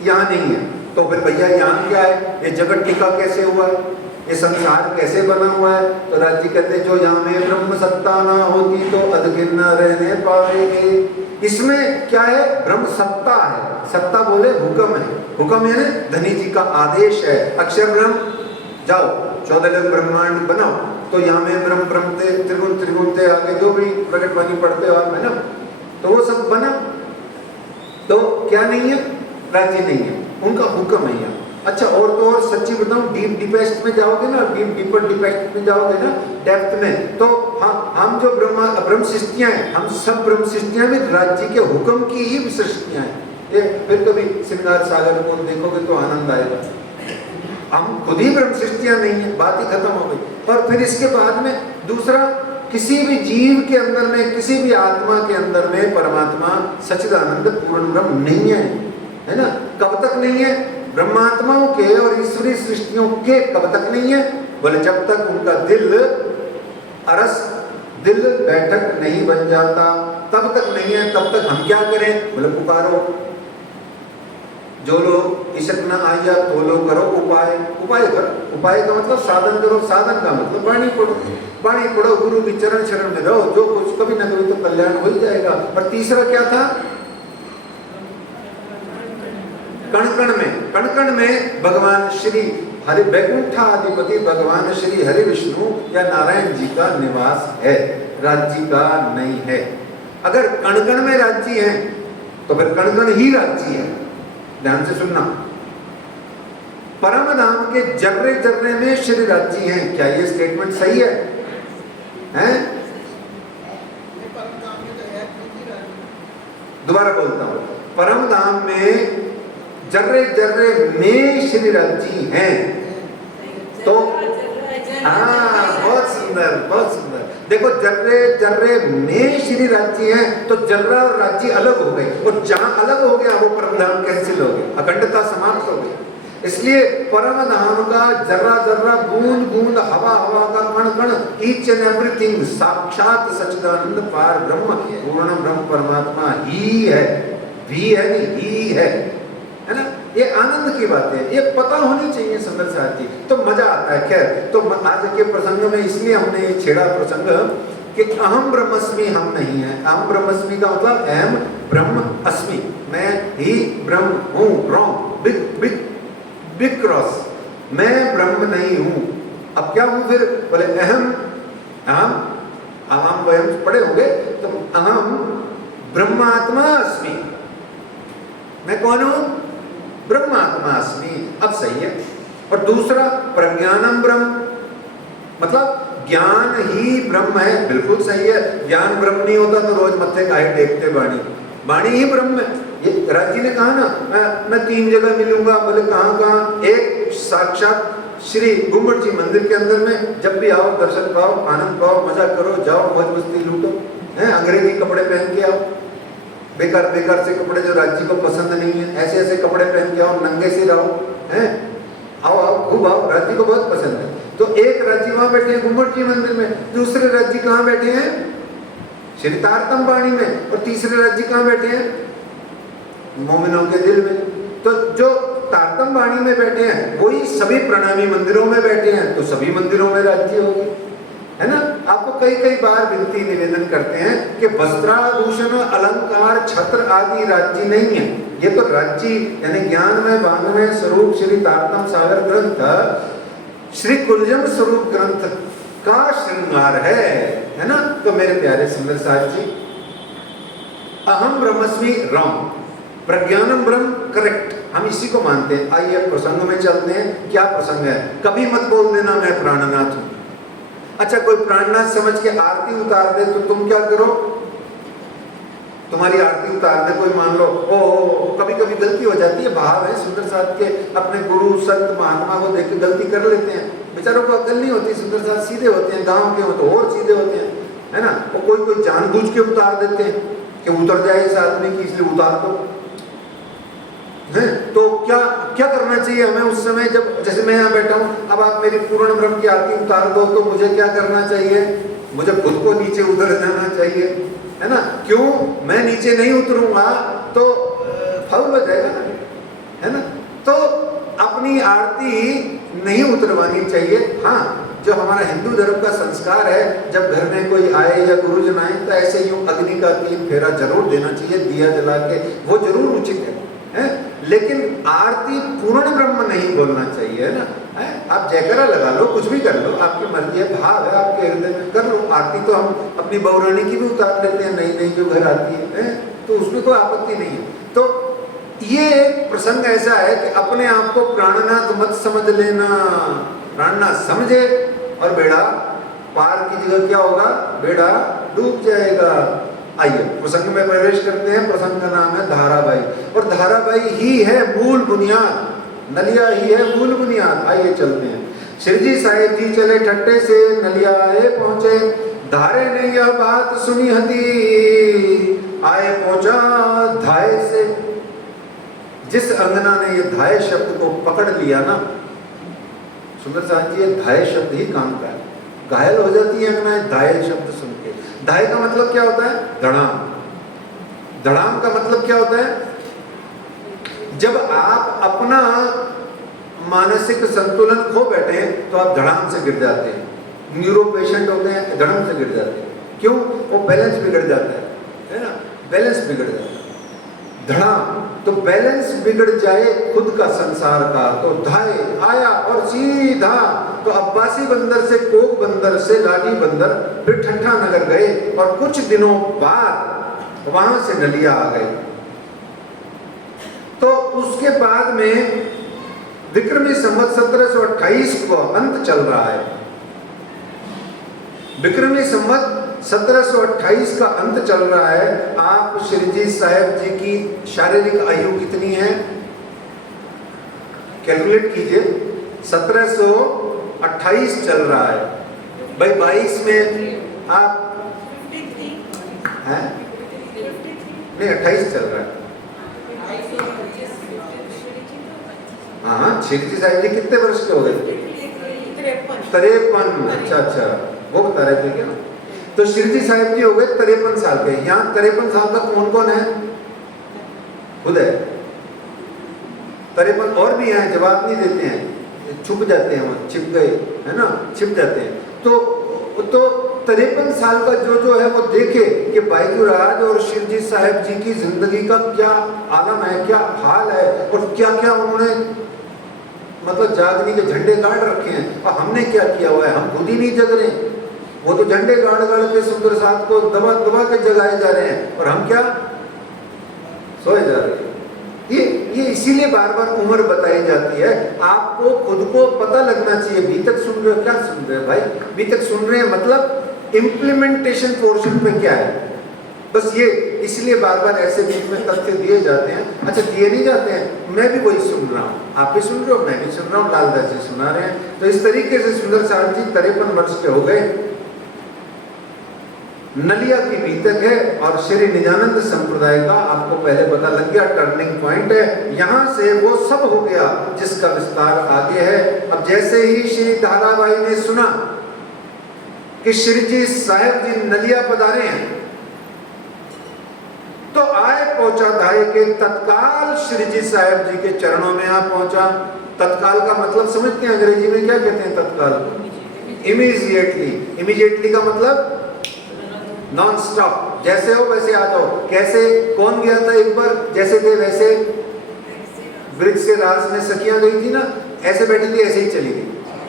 यहाँ नहीं है, तो फिर भैया यहाँ क्या है? ये जगत टिका कैसे हुआ है? ये संसार कैसे बना हुआ है? तो राज जी कहते हैं, जो यहाँ में ब्रह्म सत्ता ना होती तो अधकिन न रहने पाएंगे। इसमें क्या है? ब्रह्म सत्ता है। सत्ता बोले हुक्म है। हुक्म यानी धनी जी का आदेश है। अक्षर ब्रह्म, जाओ 14 ब्रह्मांड बनाओ। तो यहाँ में ब्रह्म ब्रह्मते त्रिगुण त्रिगुणते आगे जो भी प्रकट वाणी पढ़ते हो आप, है ना, तो वो सब बना। तो क्या नहीं है? राज्य नहीं है, उनका हुक्म है यहाँ। अच्छा, और तो और सच्ची बताऊं, डीपेस्ट में जाओगे ना, डीपर डीपेस्ट में जाओगे ना, डेप्थ में, तो हम जो ब्रह्म सृष्टियां हैं, हम सब ब्रह्म सृष्टियां में राज्य के हुक्म की ही सृष्टियां हैं। ये फिर कभी श्रृंगार सागर को देखोगे तो आनंद आएगा। हम खुद ही ब्रह्म सृष्टियां नहीं है, बात ही खत्म हो गई। और फिर इसके बाद में दूसरा, किसी भी जीव के अंदर में, किसी भी आत्मा के अंदर में परमात्मा सच्चिदानंद पूर्ण ब्रह्म नहीं है, है ना। कब तक नहीं है? ब्रह्मात्माओं के और ईश्वर ईश्वरीय सृष्टियों के कब तक नहीं है? बोले जब तक उनका दिल अरस, दिल बैठक नहीं बन जाता, तब तक नहीं है। तब तक हम क्या करें? बोले पुकारो, जो लोग इशक न आया तो लो करो उपाय। उपाय करो, उपाय का मतलब साधन करो, साधन का मतलब वाणी पढ़ो, वाणी पढ़ो, गुरु की चरण शरण में रहो, जो कुछ कभी न कभी तो कल्याण हो ही जाएगा। और तीसरा क्या था? कण कण में भगवान श्री हरि वैकुंठाधिपति भगवान श्री हरि विष्णु या नारायण जी का निवास है, राज्य का नहीं है। अगर कण कण में राज्य है तो फिर कण कण ही राज्य है। ध्यान से सुनना, परम धाम के जर्रे जर्रे में श्री राज्य हैं। क्या ये स्टेटमेंट सही है? हैं? दोबारा बोलता हूं, परम धाम में जर्रे जर्रे में श्री राज्य हैं। तो बहुत सुंदर, बहुत सुंदर। देखो, जर्रे जर्रे में श्री राज्य हैं, तो जर्रा और राज्य अलग हो गए, और जहां अलग हो गया वो परम धाम कैंसिल हो गया, अखंडता समाप्त हो गई। इसलिए परम धाम का जर्रा जर्रा, बूंद बूंद, हवा हवा का कण कण, ईच एंड एवरीथिंग साक्षात सच्चिदानंद पार ब्रह्म पूर्ण ब्रह्म परमात्मा ही है। भी है नहीं, ही है ना? ये आनंद की बात है, ये पता होनी चाहिए सुंदर साथ जी, तो मजा आता है। खैर, तो आज के प्रसंग में इसलिए हमने ये छेड़ा प्रसंग कि अहम ब्रह्मस्मि हम नहीं है। अहम ब्रह्मस्मि का मतलब अहम ब्रह्म अस्मि, मैं ही ब्रह्म हूँ। Wrong, big big big cross, मैं ब्रह्म नहीं हूँ। अब क्या हूँ फिर? बोले अहम, अहम अहम वयम पढ़े होंगे, तो अहम ब्रह्मात्मा अस्मि। मैं कौन हूँ? ब्रह्मात्मा अस्मि। अब सही है। और दूसरा प्रज्ञानम ब्रह्म, मतलब ज्ञान ही ब्रह्म है। बिल्कुल सही है। ज्ञान ब्रह्म नहीं होता तो रोज मत्थे काहे टेकते वाणी, वाणी ही ब्रह्म है। ये राजी ने कहा ना, मैं 3 जगह मिलूंगा। बोले कहाँ कहाँ? एक साक्षात श्री गुम्बद जी मंदिर के अंदर में, जब भी आओ दर्शन पाओ, आनंद पाओ, मजा करो, जाओ मौज मस्ती लूटो, हैं? अंग्रेजी कपड़े पहन के आओ, बेकार बेकार से कपड़े जो राज्य को पसंद नहीं है, ऐसे ऐसे कपड़े पहन के आओ, नंगे से रहो, हैं? आओ आओ, खूब आओ, राज्य को बहुत पसंद है। तो एक राज्य वहां बैठे हैं गुम्बद जी मंदिर में, दूसरे राज्य कहाँ बैठे हैं? श्री तारतम वाणी में, और तीसरे राज्य कहाँ बैठे हैं? मोमिनों के दिल में। तो जो तारतम वाणी में बैठे हैं वही सभी प्रणामी मंदिरों में बैठे हैं, तो सभी मंदिरों में राज्य होगी, है ना? आपको कई कई बार विनती निवेदन करते हैं कि वस्त्राभूषण अलंकार छत्र आदि राज्य नहीं है। ये तो राज्य यानी ज्ञान में वांग्मय स्वरूप श्री तारतम सागर ग्रंथ, श्री कुलजम स्वरूप ग्रंथ का श्रृंगार है ना? तो मेरे प्यारे सुंदर साथ जी, अहम ब्रह्मस्मि रॉन्ग, प्रज्ञानम ब्रह्म करेक्ट, हम इसी को मानते हैं। आइए प्रसंग में चलते हैं। क्या प्रसंग है? कभी मत बोल देना मैं प्राणनाथ हूं। अच्छा, कोई प्राणनाथ समझ के आरती उतार दे तो तुम क्या करो? तुम्हारी आरती उतार दे कोई, मान लो ओ, कभी कभी गलती हो जाती है, भाव है सुंदर साथ के, अपने गुरु संत महात्मा को देख के गलती कर लेते हैं। बेचारों को अकल नहीं होती, सुंदर साथ सीधे होते हैं, गांव के हो तो और सीधे होते हैं, है ना? और कोई कोई जानबूझ के उतार देते हैं कि उतर जाए इस आदमी की, इसलिए उतार दो। तो क्या क्या करना चाहिए हमें उस समय? जब जैसे मैं यहाँ बैठा हूँ, अब आप मेरी पूर्ण ब्रह्म की आरती उतार दो तो मुझे क्या करना चाहिए? मुझे खुद को नीचे उतर जाना चाहिए, है ना? क्यों? मैं नीचे नहीं उतरूंगा तो फाउल हो जाएगा ना, है ना? तो अपनी आरती नहीं उतरवानी चाहिए। हाँ, जो हमारा हिंदू धर्म का संस्कार है, जब घर में कोई आए या गुरुजन आए तो ऐसे यूं अग्नि का 3 फेरा जरूर देना चाहिए, दिया जला के, वो जरूर उचित है। लेकिन आरती पूर्ण ब्रह्म नहीं बोलना चाहिए, है ना? आप जयकारा लगा लो, कुछ भी कर लो, आपकी मर्जी है, भाव है आपके हृदय में, कर लो। आरती तो हम अपनी बहुरानी की भी उतार लेते हैं, नई नई जो घर आती है, तो उसमें कोई आपत्ति नहीं है। तो ये एक प्रसंग ऐसा है कि अपने आप को प्राणनाथ मत समझ लेना। प्राणनाथ समझे और बेड़ा पार की जगह क्या होगा? बेड़ा डूब जाएगा। आइए प्रसंग में प्रवेश करते हैं। प्रसंग का नाम है धाराबाई, और धाराबाई ही है मूल बुनियाद, नलिया ही है मूल बुनियाद। आइए चलते हैं। श्रीजी साहिब जी चले ठट्टे से नलियाए पहुंचे, धारे ने यह बात सुनी हती, आए पहुंचा धाय से। जिस अंगना ने ये धाय शब्द को पकड़ लिया ना, सुंदर साहब जी, ये धाय शब्द ही काम का है। घायल हो जाती है ना धाय शब्द सुन के। धाय का मतलब क्या होता है? धड़ाम। धड़ाम का मतलब क्या होता है? जब आप अपना मानसिक संतुलन खो बैठे हैं तो आप धड़ाम से गिर जाते हैं। न्यूरो पेशेंट होते हैं, धड़ाम से गिर जाते हैं। क्यों? वो बैलेंस बिगड़ जाता है ना, बैलेंस बिगड़ जाता है। धड़ाम, तो बैलेंस बिगड़ जाए खुद का संसार का, तो धाय आया और सीधा तो अब्बासी बंदर से कोक बंदर से लाडी बंदर फिर ठट्ठा नगर गए और कुछ दिनों बाद वहां से नलिया आ गए। तो उसके बाद में विक्रमी संवत 1728 को अंत चल रहा है। विक्रमी संवत 1728 का अंत चल रहा है। आप श्री जी साहेब जी की शारीरिक आयु कितनी है? कैलकुलेट कीजिए। 1728 चल रहा है भाई। 22 में आप हैं? नहीं, 28 चल रहा है। हाँ, श्री जी साहेब जी कितने वर्ष के हो गए? 53। अच्छा, वो बता रहे थे क्या? तो श्री जी साहेब जी हो गए 53 साल के। यहाँ 53 साल का कौन कौन है? खुद है 53। और भी हैं, जवाब नहीं देते हैं, छुप जाते हैं, वहाँ छिप गए है ना, छिप जाते हैं। तो 53 साल का जो है वो देखे कि बाईजूराज और शिव जी साहेब जी की जिंदगी का क्या आलम है, क्या हाल है, और क्या क्या उन्होंने मतलब जागने के झंडे गाड़ रखे हैं। और हमने क्या किया हुआ है? हम खुद ही नहीं जग रहे। वो तो झंडे गाड़ गाड़ के सुंदर साथ को दबा दबा के जगाए जा रहे हैं, और हम क्या सोए जा रहे हैं। ये इसीलिए बार बार उम्र बताई जाती है। आपको खुद को पता लगना चाहिए। अभी तक सुन रहे हो? क्या सुन रहे हैं भाई? अभी तक सुन रहे हैं मतलब इम्प्लीमेंटेशन पोर्शन पे क्या है, बस ये इसलिए बार बार ऐसे बीच में तथ्य दिए जाते हैं। अच्छा, दिए नहीं जाते हैं, मैं भी वही सुन रहा हूँ, आप भी सुन रहे हो, मैं भी सुन रहा हूँ, लालदास जी सुना रहे हैं। तो इस तरीके से सुंदर साहब जी 53 वर्ष के हो गए। नलिया की बीतक है और श्री निजानंद संप्रदाय का आपको पहले पता लग गया, टर्निंग पॉइंट है। यहां से वो सब हो गया जिसका विस्तार आगे है। अब जैसे ही श्री धाराबाई ने सुना कि श्री जी साहेब जी नलिया पधारे हैं, तो आए पहुंचा धाय के तत्काल श्री जी साहेब जी के चरणों में आ पहुंचा। तत्काल का मतलब समझते हैं अंग्रेजी में क्या कहते हैं? तत्काल, इमीडिएटली। इमीडिएटली का मतलब नॉन स्टॉप, जैसे हो वैसे आ जाओ। कैसे? कौन गया था एक बार? जैसे थे वैसे। वृक्ष के रास में सखियां गई थी ना, ऐसे बैठी थी, ऐसे ही चली गई।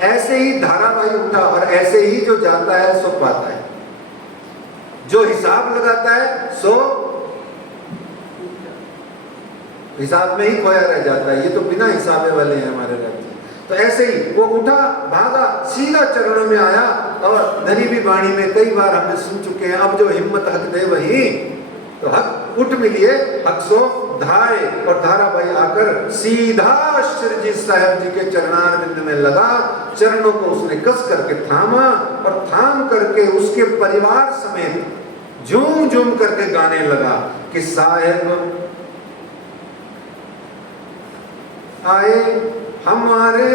ऐसे ही धारावाही उठा, और ऐसे ही जो जाता है सो पाता है, जो हिसाब लगाता है सो हिसाब में ही खोया रह जाता है। ये तो बिना हिसाबे वाले हैं हमारे राज्य। तो ऐसे ही वो उठा, भागा, सीधा चरणों में आया। और धनी भी वाणी में कई बार हमने सुन चुके हैं, अब जो हिम्मत हक दे वही तो हक उठ मिलिए, हक सो धाय। और धाराबाई आकर सीधा श्री जी साहेब जी के चरणारविंद में लगा। चरणों को उसने कस करके थामा, और थाम करके उसके परिवार समेत झूम झूम करके गाने लगा कि साहेब आए हमारे,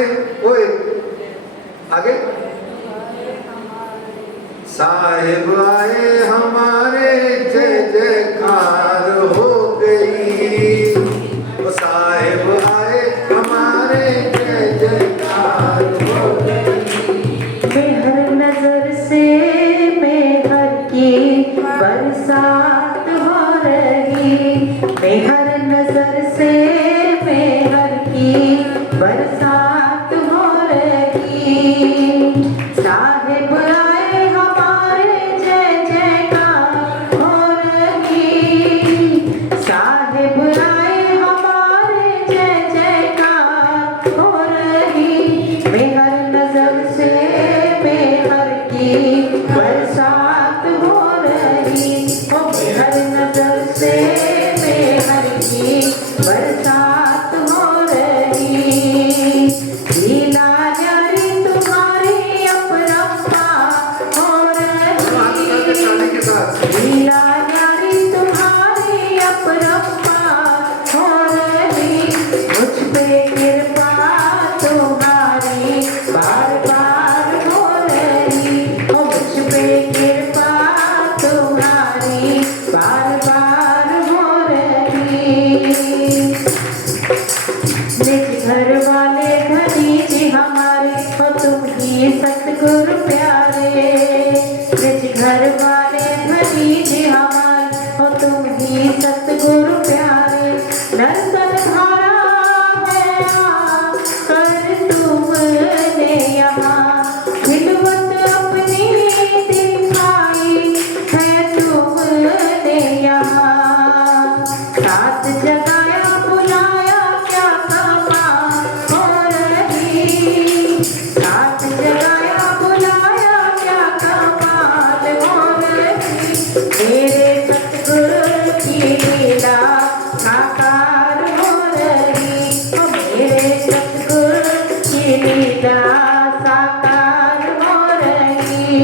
ओए आगे, साहेब आए हमारे, जय जयकार हो गई। वो साहेब आए हमारे, जय जयकार हो गई। मेहर नजर से मेहर की बरसात हो रही, मेहर नजर से मेहर की बरसात हो रही। साहिब आए हमारे, जय जयकार हो रही। साहिब आए हमारे, जय जयकार हो रही। मेहर नजर से मेहर की बरसात हो रही। ओ मेहर नजर से मेहर की बरसात हो रही। लीला न्यारी तुम्हारी अपरंपा हो रही। लीला न्यारी तुम्हारी अपरंपा हो रही। मुझ पे कृपा वाले धनी जी हमारे हो तुम ही सतगुरु प्यारे। निज घर वाले धनी जी हमारे हो तुम ही सतगुरु प्यारे। नंदन धारा है कर तुमने यहाँ खिलवत अपनी दिखाई है तुमने यहाँ। सात जगाया बुलाया क्या कमाल हो रही। सात जगाया बुलाया क्या कमाल हो रही। मेरे सतगुरु की लीला साकार हो रही। ओ मेरे सतगुरु की लीला साकार हो रही।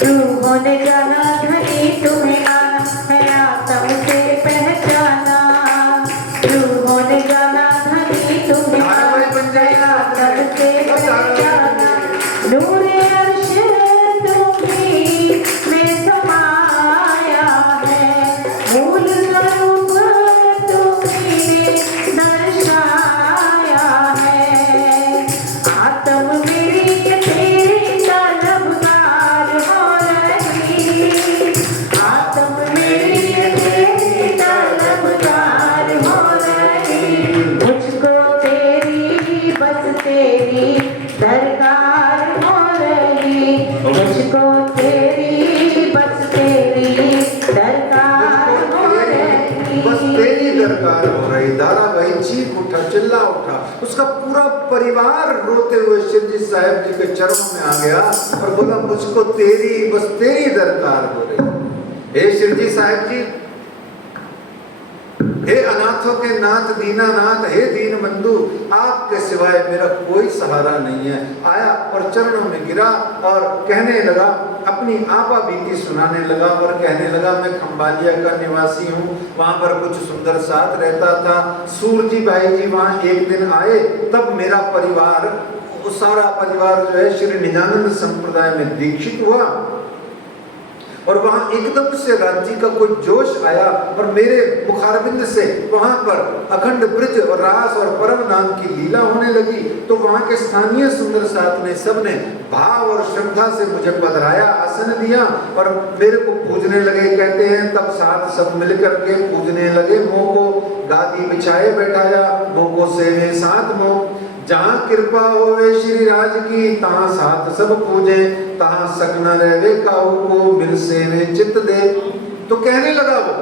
रूहों ने जाना धनी तुम्हें आना है आत्म से पहचाना। रूहों ने जाना धनी तुम्हें आना है आत्म से पहचाना। नूरे अर्श तुम्ही में समाया है। मूल स्वरूप तुम्ही दर्शाया है। आत्म मेरी तेरी तलबगार हो रही। आत्म मेरी तेरी तलबगार हो रही। मुझको तेरी बस तेरी दरकार हो रही। मुझको तेरी बस तेरी दरकार हो रही। बस तेरी दरकार हो रही। दाराबाई चीख उठा, चिल्ला उठा। उसका पूरा परिवार रोते हुए शिवजी साहब जी के चरणों में आ गया और बोला मुझको तेरी बस तेरी दरकार हो रही। हे शिवजी साहब जी, हे अनाथों के नाथ दीनानाथ, हे दीन बंधु, आपके सिवाय मेरा कोई सहारा नहीं है। आया और चरणों में गिरा और कहने लगा, अपनी आपा बीती सुनाने लगा और कहने लगा मैं खंबालिया का निवासी हूँ। वहाँ पर कुछ सुंदर साथ रहता था। सूरजी भाई जी वहाँ एक दिन आए, तब मेरा परिवार, वो सारा परिवार जो है श्री निजानंद संप्रदाय में दीक्षित हुआ और वहाँ एकदम से राज्य का कोई जोश आया और मेरे मुखारबिंद से वहाँ पर अखंड ब्रज और रास और परम नाम की लीला होने लगी। तो वहाँ के स्थानीय सुंदर साथ ने सबने भाव और श्रद्धा से मुझे पधराया, आसन दिया और मेरे को पूजने लगे। कहते हैं तब साथ सब मिलकर के पूजने लगे। मोह को गादी बिछाए बैठाया, मोह को सेवे साथ मोह। जहाँ कृपा होवे श्री राज की, तहाँ साथ सब पूजे, तहाँ सक न रहवे काहू को, मिल सेवे चित्त दे। तो कहने लगा वो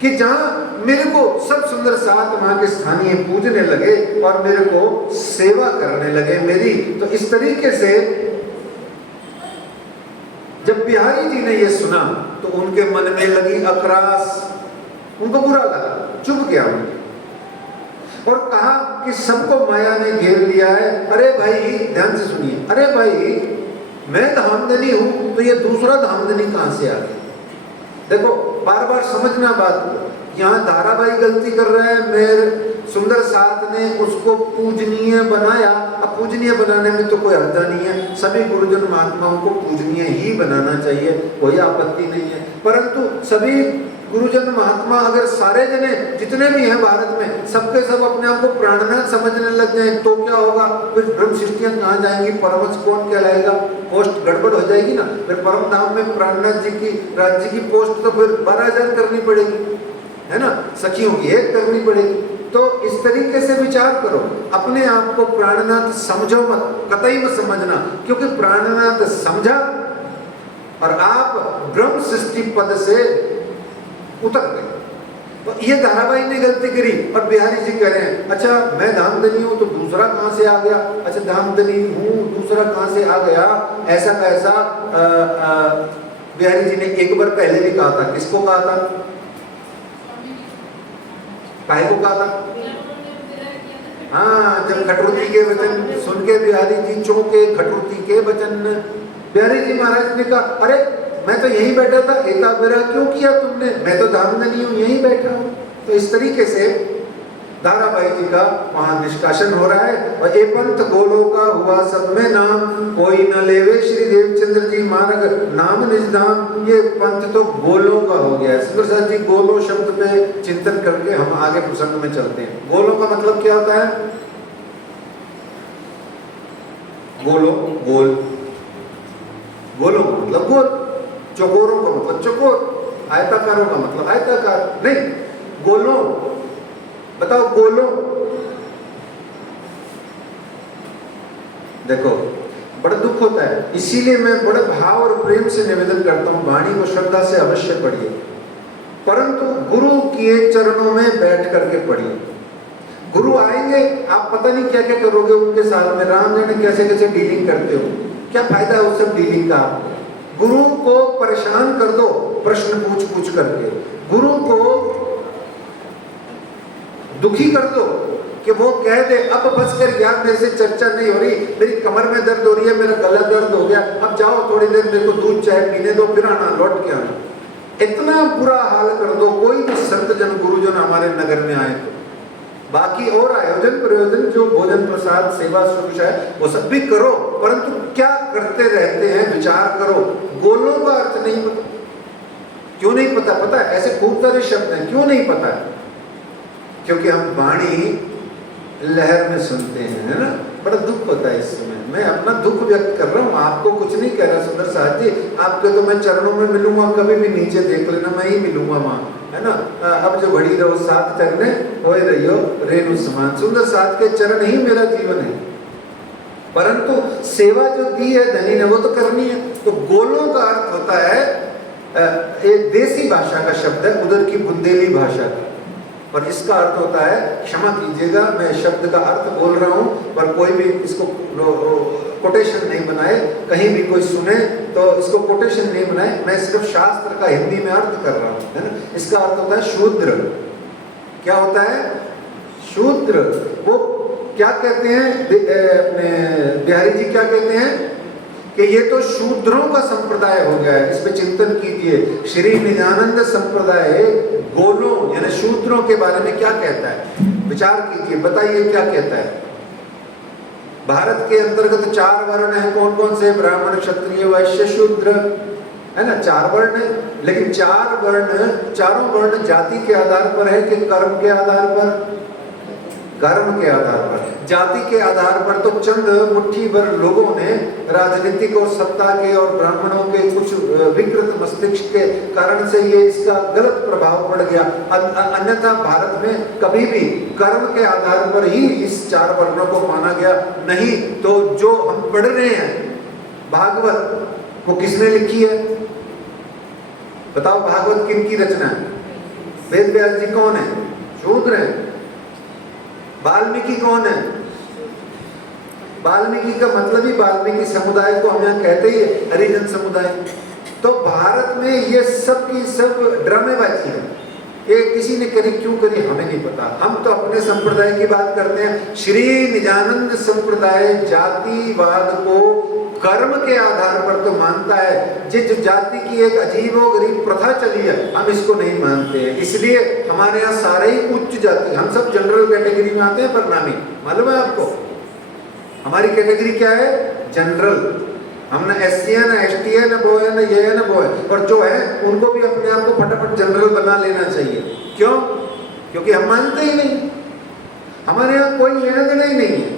कि जहाँ मेरे को सब सुंदर साथ वहाँ के स्थानीय पूजने लगे और मेरे को सेवा करने लगे मेरी। तो इस तरीके से जब बिहारी जी ने ये सुना तो उनके मन में लगी अकरास, उनको बुरा लगा, चुप गया उनके और कहा कि सबको माया ने घेर लिया है। अरे भाई ध्यान से सुनिए, अरे भाई मैं धामधनी हूं तो ये दूसरा धामधनी कहां से आ गया? देखो बार बार समझना बात को। यहाँ दाराबाई गलती कर रहे हैं, मेरे सुंदर साथ ने उसको पूजनीय बनाया। अब पूजनीय बनाने में तो कोई हर्जा नहीं है, सभी गुरुजन महात्माओं को पूजनीय ही बनाना चाहिए, कोई आपत्ति नहीं है। परंतु सभी गुरुजन महात्मा अगर सारे जने जितने भी हैं भारत में सबके सब अपने आप को प्राणनाथ समझने लग जाए तो क्या होगा? फिर ब्रह्म सृष्टियां कहाँ जाएंगी? परमहंस कौन कहलाएगा? पोस्ट गड़बड़ हो जाएगी ना। फिर परम धाम में प्राणनाथ जी की राज्य की पोस्ट तो फिर 12,000 करनी पड़ेगी, है ना, सखियों की 1 करनी पड़ेगी। तो इस तरीके से विचार करो, अपने आप को प्राणनाथ समझो मत, कतई मत समझना, क्योंकि प्राणनाथ समझा और आप ब्रह्म सृष्टि पद से उतर गए। तो ये दाराबाई ने गलती करी और बिहारी जी कह रहे हैं अच्छा मैं धामधनी हूं तो दूसरा कहां से आ गया? अच्छा धामधनी हूं दूसरा कहां से आ गया? ऐसा कैसा? बिहारी जी ने एक बार पहले भी कहा था। किसको कहा था? काहे को कहा था? हाँ, जब खटरुती के वचन सुन के बिहारी जी चौंके, खटरुती के वचन। बिहारी जी महाराज ने कहा अरे मैं तो यहीं बैठा था, एता मेरा क्यों किया तुमने? मैं तो धामधनी हूँ, यहीं बैठा हूँ। तो इस तरीके से दाराबाई जी का वहां निष्कासन हो रहा है। और ए पंथ गोलों का हुआ सब में नाम, कोई न लेवे श्री देवचंद्र जी मार्ग, नाम निज धाम। ये पंथ तो गोलों का हो गया है। सुंदरसाज जी गोलों शब्द पे चिंतन करके हम आगे प्रसंग में चलते हैं। गोलों का मतलब क्या होता है? गोलो गोल, गोलों का मतलब गोल, चौकोरों का मतलब चौकोर, आयताकारों का मतलब आयताकार। नहीं, गोलों, बताओ गोलों। देखो बड़ा दुख होता है, इसीलिए मैं बड़े भाव और प्रेम से निवेदन करता हूं, वाणी को श्रद्धा से अवश्य पढ़िए, परंतु गुरु के चरणों में बैठ करके पढ़िए। गुरु आएंगे, आप पता नहीं क्या क्या करोगे उनके साथ में, राम जाने कैसे कैसे डीलिंग करते हो, क्या फायदा है उस सब डीलिंग का। गुरु को परेशान कर दो प्रश्न पूछ पूछ करके, गुरु को दुखी कर दो कि वो कह दे अब बस कर यार, मेरे से चर्चा नहीं हो रही, मेरी कमर में दर्द हो रही है, मेरा गला दर्द हो गया, अब जाओ थोड़ी देर मेरे को दूध चाय पीने दो, फिर आना, लौट के आना। इतना बुरा हाल कर दो कोई भी संत जन गुरुजन हमारे नगर में आए तो। बाकी और आयोजन प्रयोजन जो भोजन प्रसाद सेवा शुश्रूषा है वो सब भी करो, परंतु क्या करते रहते हैं विचार करो। गोलों का अर्थ नहीं पता, क्यों नहीं पता? पता है ऐसे खूब सारे शब्द हैं, क्यों नहीं पता है? क्योंकि हम वाणी लहर में सुनते हैं, है ना। बड़ा दुख होता है इस समय, मैं अपना दुख व्यक्त कर रहा हूँ, आपको कुछ नहीं कह रहा। सुंदर साहब जी, आपके तो मैं चरणों में मिलूंगा, कभी भी नीचे देख लेना, मैं ही मिलूंगा वहां, है ना। अब जो घड़ी रहो साथ चरने होए रहियो रेणु समान। सुंदर साहब के चरण ही मेरा जीवन है, परंतु सेवा जो दी है धनी ने वो तो करनी है। तो गोलों का अर्थ होता है, एक देसी भाषा का शब्द है, उधर की बुंदेली भाषा का, और इसका अर्थ होता है, क्षमा कीजिएगा मैं शब्द का अर्थ बोल रहा हूं, पर कोई भी इसको कोटेशन नहीं बनाए, कहीं भी कोई सुने तो इसको कोटेशन नहीं बनाए, मैं सिर्फ शास्त्र का हिंदी में अर्थ कर रहा हूं, है ना। इसका अर्थ होता है शूद्र। क्या होता है? शूद्र। वो क्या कहते हैं अपने बिहारी जी, क्या कहते हैं कि ये तो शूद्रों का संप्रदाय हो गया है। इस पे चिंतन कीजिए। श्री निजानंद संप्रदाय गोलों यानी शूद्रों के बारे में क्या कहता है, विचार कीजिए, बताइए क्या कहता है। भारत के अंतर्गत 4 वर्ण हैं, कौन कौन से? ब्राह्मण, क्षत्रिय, वैश्य, शूद्र, है ना। 4 वर्ण है, लेकिन 4 वर्ण, चारों वर्ण जाति के आधार पर है कि कर्म के आधार पर? कर्म के आधार पर। जाति के आधार पर तो चंद मुट्ठी भर लोगों ने राजनीतिक और सत्ता के और ब्राह्मणों के कुछ विकृत मस्तिष्क के कारण से ये इसका गलत प्रभाव पड़ गया। अन्यथा भारत में कभी भी कर्म के आधार पर ही इस 4 वर्णों को माना गया। नहीं तो जो हम पढ़ रहे हैं भागवत, वो किसने लिखी है? बताओ, भागवत किनकी रचना है? वेद व्यास जी कौन है? शूद्र हैं। वाल्मीकि कौन है? वाल्मीकि का मतलब ही वाल्मीकि समुदाय को हम यहाँ कहते ही हरिजन समुदाय। तो भारत में ये सब की सब ड्रामेबाजी है। ये किसी ने करी, क्यों करी हमें नहीं पता। हम तो अपने संप्रदाय की बात करते हैं। श्री निजानंद संप्रदाय जातिवाद को कर्म के आधार पर तो मानता है। जिस जाति की एक अजीबोगरीब प्रथा चली है, हम इसको नहीं मानते हैं। इसलिए हमारे यहाँ सारे ही उच्च जाति, हम सब जनरल कैटेगरी में आते हैं, परिणामी। मालूम है आपको हमारी कैटेगरी क्या है? जनरल। हम ना SC है, ना ST है, ना वो है, ना ये है, ना वो है। और जो है उनको भी अपने आप को फटाफट जनरल बना लेना चाहिए। क्यों? क्योंकि हम मानते ही नहीं, हमारे यहाँ कोई लेना देना ही नहीं है।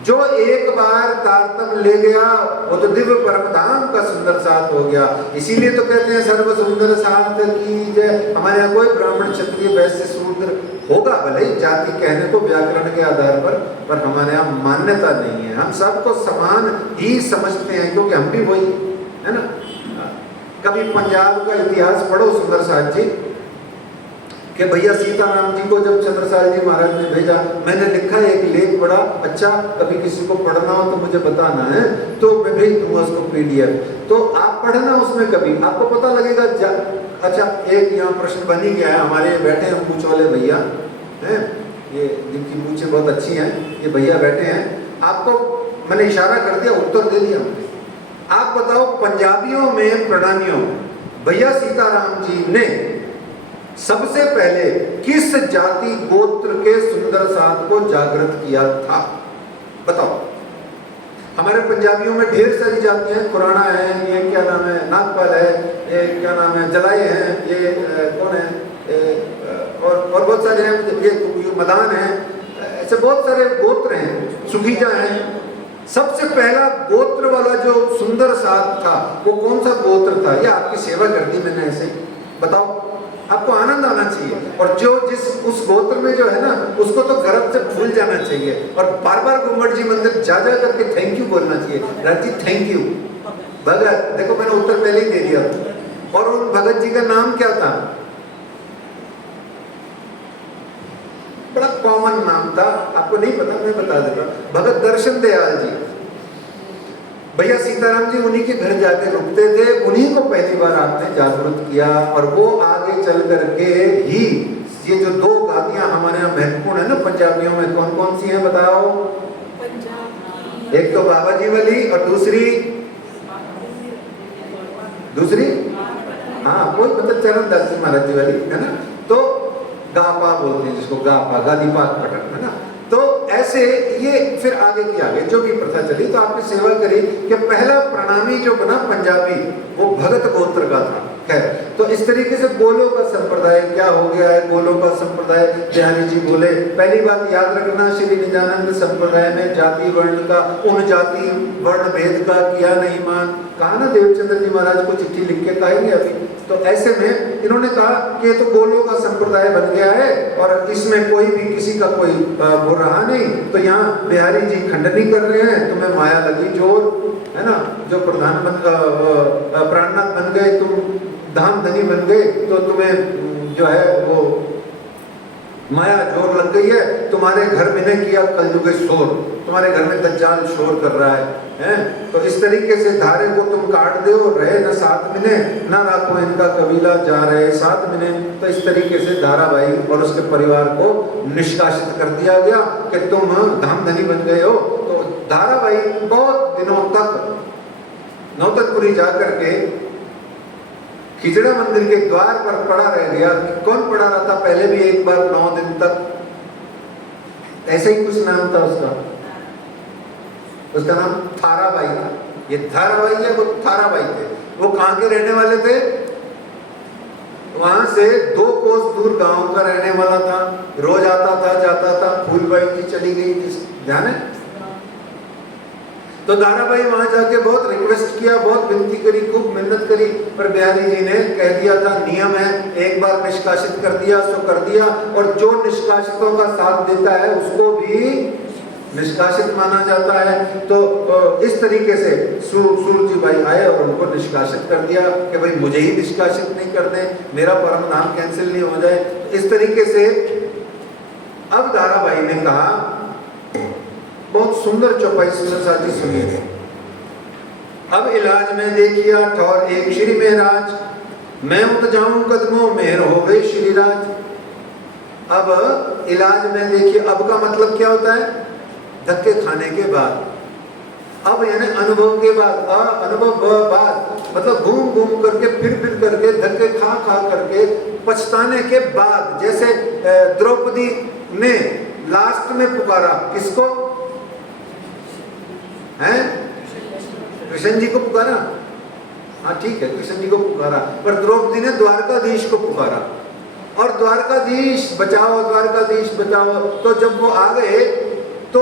जो एक बार तारतम ले गया वो तो दिव्य परम धाम का सुंदर साथ हो गया। इसीलिए तो कहते हैं सर्व सुंदर साथ की जय। हमारे यहाँ कोई ब्राह्मण, क्षत्रिय, वैश्य, शूद्र होगा भले ही जाति कहने को व्याकरण के आधार पर हमारे यहाँ मान्यता नहीं है। हम सबको समान ही समझते हैं, क्योंकि हम भी वही है ना। कभी पंजाब का इतिहास पढ़ो सुंदर साथ जी, कि भैया सीताराम जी को जब चंद्रसाल जी महाराज ने भेजा, मैंने लिखा है एक लेख बड़ा अच्छा, कभी किसी को पढ़ना हो तो मुझे बताना है, तो मैं भेज दूंगा उसको PDF। तो आप पढ़ना उसमें, कभी आपको पता लगेगा। अच्छा, एक यहाँ प्रश्न बन ही गया है। हमारे बैठे हैं पूछ वाले भैया हैं, ये जिनकी पूछे बहुत अच्छी हैं, ये भैया बैठे हैं। आपको मैंने इशारा कर दिया, उत्तर दे दिया। आप बताओ, पंजाबियों में प्रणामियों भैया सीताराम जी ने सबसे पहले किस जाति गोत्र के सुंदर साथ को जागृत किया था? बताओ। हमारे पंजाबियों में ढेर सारी जातियां हैं, खुराना है, ये क्या नाम है, नागपाल है, ये क्या नाम है, जलाई है, ये कौन है, और बहुत सारे हैं, ये मदान है, ऐसे बहुत सारे गोत्र हैं, सुखीजा हैं। सबसे पहला गोत्र वाला जो सुंदर साथ था वो कौन सा गोत्र था? ये आपकी सेवा कर दी मैंने ऐसे ही, बताओ। आपको आनंद आना चाहिए, और जो जिस उस गोत्र में जो है ना उसको तो गर्व से भूल जाना चाहिए, और बार बार गुम्बद जी मंदिर जा जा करके थैंक यू बोलना चाहिए। राज जी थैंक यू भगत, देखो मैंने उत्तर पहले ही दे दिया। और उन भगत जी का नाम क्या था? बड़ा कॉमन नाम था, आपको नहीं पता, मैं बता देता। भगत दर्शन दयाल जी। भैया सीताराम जी उन्हीं के घर जाके रुकते थे, उन्हीं को पहली बार आपने जागरूक किया, और वो आगे चल करके ही ये जो दो गादियां हमारे यहाँ महत्वपूर्ण है ना पंजाबियों में, कौन कौन सी हैं बताओ? एक तो बाबा जी वाली, और दूसरी हाँ कोई मतलब चरणदास जी महाराज जी वाली है ना, तो गापा बोलते हैं जिसको, गापा गादी पाक पटक है ना। तो ऐसे ये फिर आगे की आगे जो भी प्रथा चली, तो आपकी सेवा करी कि पहला प्रणामी जो बना पंजाबी वो भगत गोत्र का था। खैर, तो इस तरीके से गोलों का संप्रदाय क्या हो गया है? गोलों का संप्रदाय बिहारी जी बोले, पहली बात याद रखना, श्री निजानंद संप्रदाय में जाति वर्ण का, उन जाति वर्ण भेद का किया नहीं मान। कहा ना देवचंद्र जी महाराज को चिट्ठी लिख के कहेंगे अभी। तो ऐसे में इन्होंने कहा कि ये तो गोलों का संप्रदाय बन गया है, और इसमें कोई भी किसी का कोई वो रहा नहीं, तो यहाँ बिहारी जी खंडनी कर रहे हैं, तुम्हें माया लगी जोर, है ना, जो प्रधान प्राणनाथ बन गए, तुम धाम धनी बन गए, तो तुम्हें जो है वो माया जोर लग गई है, तुम्हारे घर में ने किया कलयुगे शोर, तुम्हारे घर में दज्जाल शोर कर रहा है, हैं? तो इस तरीके से धारे को तुम काट दो, रहे न साथ मिने, न राखो इनका कबीला, जा रहे साथ मिने। तो इस तरीके से दाराबाई और उसके परिवार को निष्कासित कर दिया गया कि तुम धाम धनी बन गए हो। तो दाराबाई बहुत दिनों तक नौतनपुरी जाकर के खिचड़ा मंदिर के द्वार पर पड़ा रह गया। कौन पड़ा रहा था? पहले भी एक बार 9 दिन तक, ऐसे ही कुछ नाम था उसका नाम थाराबाई था। ये थाराबाई है, वो थाराबाई थे। वो कहाँ के रहने वाले थे? वहां से 2 कोस दूर गांव का रहने वाला था। रोज आता था जाता था, फूलबाई की चली गई थी, ध्यान है? तो दाराबाई वहां जाके बहुत रिक्वेस्ट किया, बहुत विनती करी, खूब मेहनत करी, पर बिहारी जी ने कह दिया था नियम है, एक बार निष्कासित कर दिया सो कर दिया, और जो निष्कासितों का साथ देता है उसको भी निष्कासित माना जाता है। तो इस तरीके से सूर जी भाई आए और उनको निष्कासित कर दिया कि भाई मुझे ही निष्कासित नहीं कर दें, मेरा परम नाम कैंसिल नहीं हो जाए। इस तरीके से अब दाराबाई ने कहा, बहुत सुंदर चौपाई सुंदर साथी सुनिए। अब इलाज में देखिया ठौर एक श्री मेहराज, मैं उठ जाऊं कदमों में हो गए श्री राज। अब इलाज में देखिए, अब का मतलब क्या होता है? धक्के खाने के बाद। अब यानी अनुभव के बाद, अनुभव बाद मतलब घूम घूम करके फिर करके धक्के खा करके पछताने के बाद। जैसे द्रौपदी ने लास्ट में पुकारा किसको? हैं? कृष्ण जी को पुकारा, हाँ ठीक है, कृष्ण जी को पुकारा, पर द्रौपदी ने द्वारकाधीश को पुकारा, और द्वारकाधीश बचाओ, द्वारकाधीश बचाओ। तो जब वो आ गए तो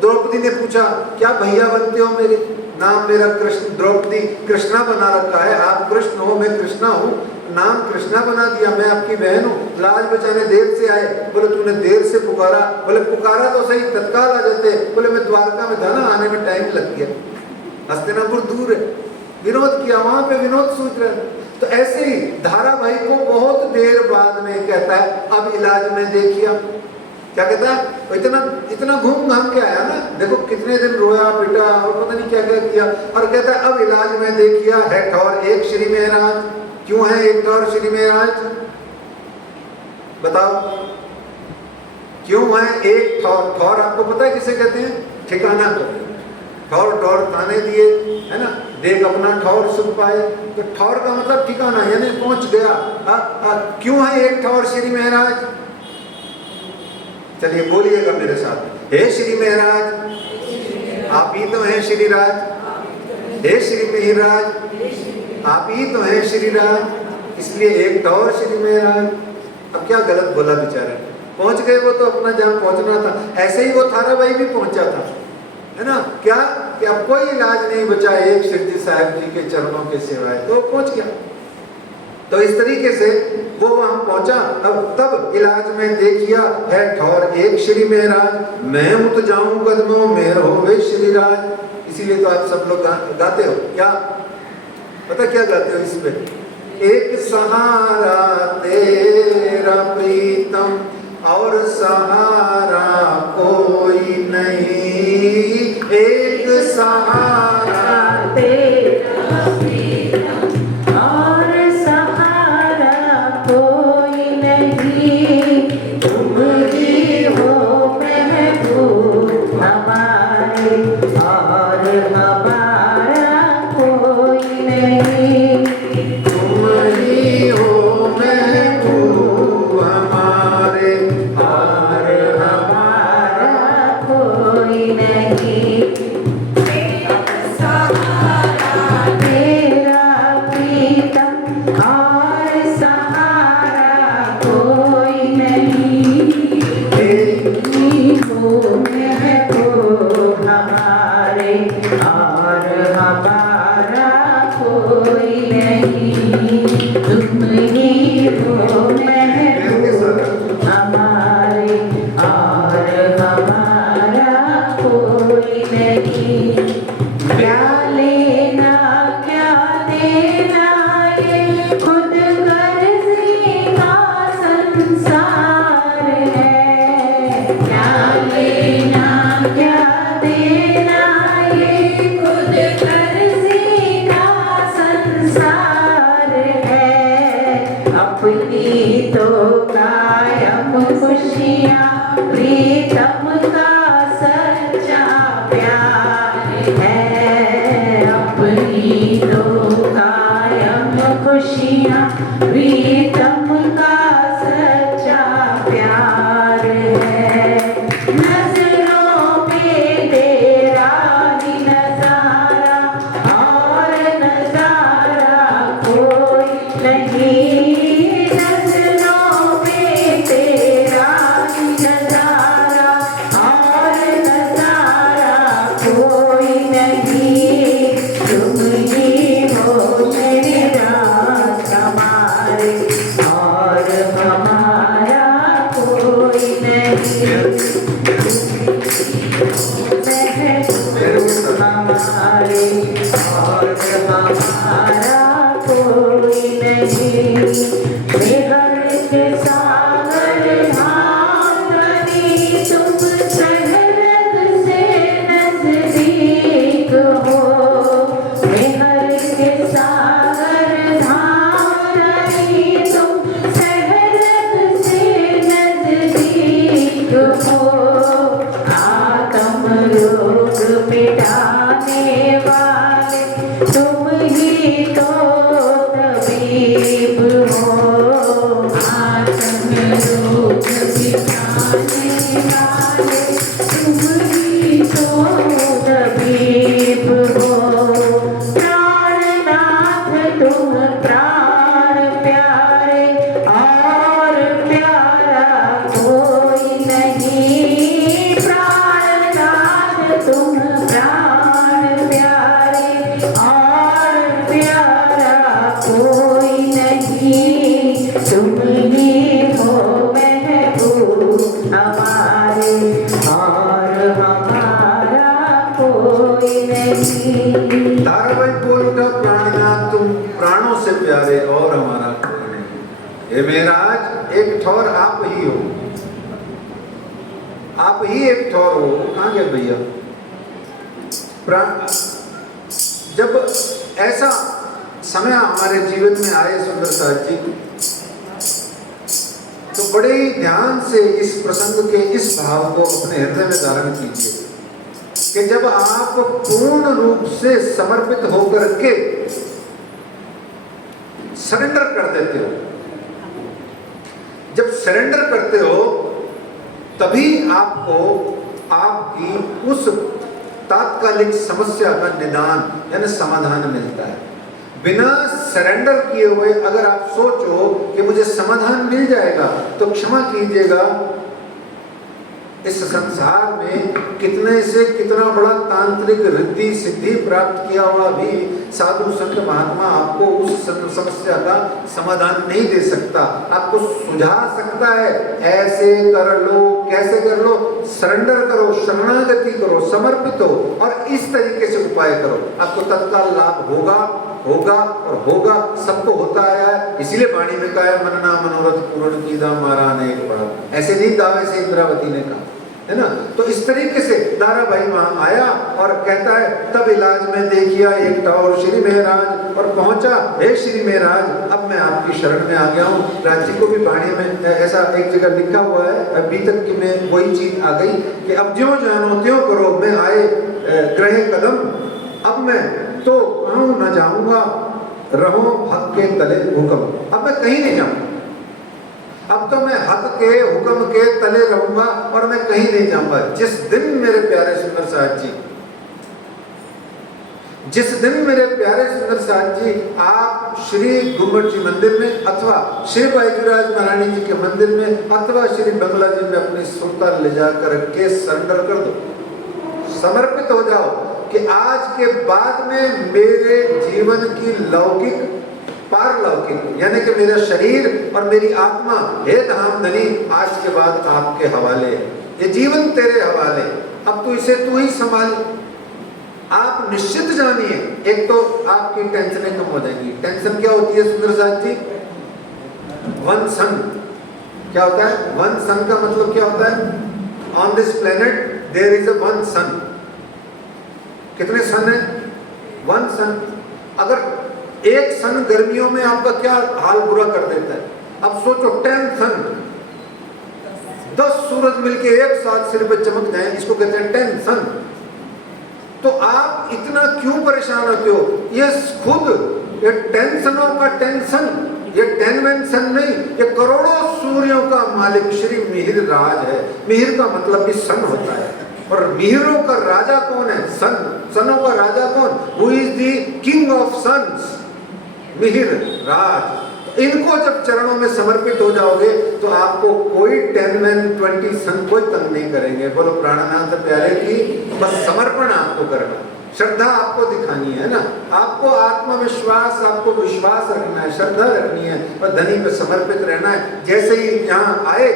द्रौपदी ने पूछा, क्या भैया बनते हो मेरे? नाम मेरा कृष्ण, द्रौपदी कृष्णा बना रखा है, आप कृष्ण हो, मैं कृष्णा हूँ, नाम कृष्णा बना दिया, मैं आपकी बहन हूँ, लाज बचाने देर से आए। बोले तूने देर से पुकारा? बोले पुकारा तो सही, तत्काल आ जाते। बोले मैं द्वारका में था ना, आने में टाइम लग गया, हस्तिनापुर दूर है। विनोद किया, वहां पे विनोद सूझ रहा है। तो ऐसे ही धाराबाई को बहुत देर बाद में कहता है, अब इलाज में देखिए क्या कहता है, इतना घूम घाम के आया ना, देखो कितने दिन रोया पिटा और पता नहीं क्या क्या किया, और कहता है अब इलाज में देखिया है ठौर एक श्री मेहराज। क्यों है एक ठौर श्री मेहराज? बताओ क्यों है एक ठौर? ठौर आपको पता है किसे कहते हैं? ठिकाना को। ठौर ठौर ताने दिए, है ना, देख अपना ठौर सुख पाए। तो ठौर का मतलब ठिकाना, यानी पहुंच गया। क्यों है एक ठौर श्री महाराज? चलिए बोलिएगा मेरे साथ, हे श्री महाराज, आप ही तो हैं श्री राज। हे श्री महाराज, आप ही तो हैं श्री राज, इसलिए एक ठौर श्री महाराज। अब क्या गलत बोला बेचारे, पहुंच गए वो तो अपना जहां पहुंचना था। ऐसे ही वो थारा भाई भी पहुंचा था, है ना, क्या कि अब कोई इलाज नहीं बचा एक शिरडी साहब जी के चरणों के सिवाय, तो पहुंच गया। तो इस तरीके से वो वहां पहुंचा। अब तब इलाज में देखिया है ठौर एक श्री महाराज, मैं उठ जाऊं कदमों में होवे श्री राज। इसीलिए तो आप सब लोग गाते हो, क्या पता क्या गाते हो इसमें? एक सहारा तेरा प्रीतम और सहारा कोई नहीं, एक सहारा तेरा प्रीतम और सहारा कोई नहीं, तुम ही हो महबूब हमारे और हमारा कोई नहीं। तुम ही हो महबूब हमारे और हमारा कोई नहीं, तेरा प्रीतम और सहारा कोई नहीं, हो महबूब हमारे और हमारा कोई नहीं, तुम ही हो महबूब हमारे और हमारा कोई नहीं। क्या लेना क्या देना ये खुद गर्जी का संसार है। क्या लेना क्या देना ये खुद गर्जी का संसार है। अपनी तो कायम खुशियाँ प्रीतम का सच्चा प्यार है। अपनी तो कायम खुशियाँ प्रीतम का सच्चा प्यार है। नजरों में तेरा ही नजारा और नजारा कोई नहीं। नजरों में तेरा ही नजारा और नजारा कोई नहीं, तुम ही हो मेरे राज हमारे और हमारा कोई नहीं। महबूब हमारे और हमारा कोई नहीं। मेहर के सागर धाम धनी तुम शहरग से नजदीक हो। मेहर के सागर धाम धनी तुम शहरग से नजदीक हो। आत्म रोग मिटाने वाले तुम ही तो तबीब हो। आत्म रोग मिटाने वाले तुम ही तो तबीब हो। प्राणनाथ तुम प्राण प्यारे और प्यारा कोई नहीं। प्राणनाथ तुम प्राण प्यारे और प्यारा कोई नहीं, तुम ही हो महबूब हमारे और हमारा कोई नहीं। ताराबाई बोल उठा, प्राणनाथ तुम प्राणों से प्यारे और हमारा कोई नहीं। हे महाराज, एक ठौर आप ही हो, आप ही एक ठौर हो। कहाँ गए भैया? जब ऐसा समय हमारे जीवन में आए सुंदर साथ जी, तो बड़े ही ध्यान से इस प्रसंग के इस भाव को अपने हृदय में धारण कीजिए। कि जब आप पूर्ण रूप से समर्पित होकर के सरेंडर कर देते हो, जब सरेंडर करते हो तभी आपको आपकी उस तात्कालिक समस्या का निदान यानी समाधान मिलता है। बिना सरेंडर किए हुए अगर आप सोचो कि मुझे समाधान मिल जाएगा, तो क्षमा कीजिएगा, इस संसार में कितने से कितना बड़ा तांत्रिक रिद्धि सिद्धि प्राप्त किया हुआ भी साधु संत महात्मा आपको उस समस्या का समाधान नहीं दे सकता। आपको सुझा सकता है, ऐसे कर लो, कैसे कर लो, सरेंडर करो, शरणागति करो, समर्पित हो और इस तरीके से उपाय करो, आपको तत्काल लाभ होगा होगा और होगा। सबको होता आया है, इसीलिए वाणी में कहा है, मनना मनोरथ पूर्ण कीदा मारा अनेक बड़ा। ऐसे नहीं दावे से इंद्रावती ने कहा, है ना। तो इस तरीके से दारा भाई वहां आया और कहता है, तब इलाज में देखिया एक टौर श्री महाराज, और पहुंचा, हे श्री महाराज अब मैं आपकी शरण में आ गया हूँ। राज्य को भी वाणी में ऐसा एक जगह लिखा हुआ है, अभी तक की में वही चीज आ गई कि अब ज्यों जानो त्यों करो, मैं आए ग्रह कदम, अब मैं तो कहूं न जाऊंगा, रहो हक के तले हुक्म। अब मैं कहीं नहीं जाऊंगा, अब तो मैं हक के हुक्म के तले रहूंगा और मैं कहीं नहीं जाऊंगा। जिस दिन मेरे प्यारे सुंदर साहब जी, जिस दिन मेरे प्यारे सुंदर साहब जी आप श्री गुम्बद जी मंदिर में अथवा श्री बैजूराज महारानी जी के मंदिर में अथवा श्री बंगला जी में अपनी सुरता ले जाकर के सरेंडर कर दो, समर्पित हो जाओ कि आज के बाद में मेरे जीवन की लौकिक पारलौकिक यानी कि मेरा शरीर और मेरी आत्मा, हे धाम धनी, आज के बाद आपके हवाले, ये जीवन तेरे हवाले, अब तो इसे तू ही संभाल। आप निश्चित जानिए, एक तो आपकी टेंशनें कम हो जाएंगी। टेंशन क्या होती है सुंदर साथ जी? वन सन। क्या होता है वन सन? का मतलब क्या होता है? On this planet there is a one sun. कितने सन है? One sun. अगर एक सन गर्मियों में आपका क्या हाल बुरा कर देता है, अब सोचो 10 सन, 10 सूरज मिलके एक साथ सिर पे चमक जाए, इसको कहते हैं 10 सन। तो आप इतना क्यों परेशान होते हो? ये खुद ये टेंशनों का टेंशन, ये 10 सन नहीं, ये करोड़ों सूर्यों का मालिक श्री मिहिर राज है। मिहिर का मतलब भी सन होता है, और मिहिरों का राजा कौन है? सन। सनों का राजा कौन? Who is the king of suns? Mihir Raj. इनको जब चरणों में समर्पित हो जाओगे तो आपको कोई 10-20 सन कोई तंग नहीं करेंगे। बोलो प्राणनाथ प्यारे की। बस समर्पण आपको करना, श्रद्धा आपको दिखानी है ना, आपको आत्मविश्वास, आपको विश्वास रखना है, श्रद्धा रखनी है और धनी पे समर्पित रहना है। जैसे ही यहाँ आए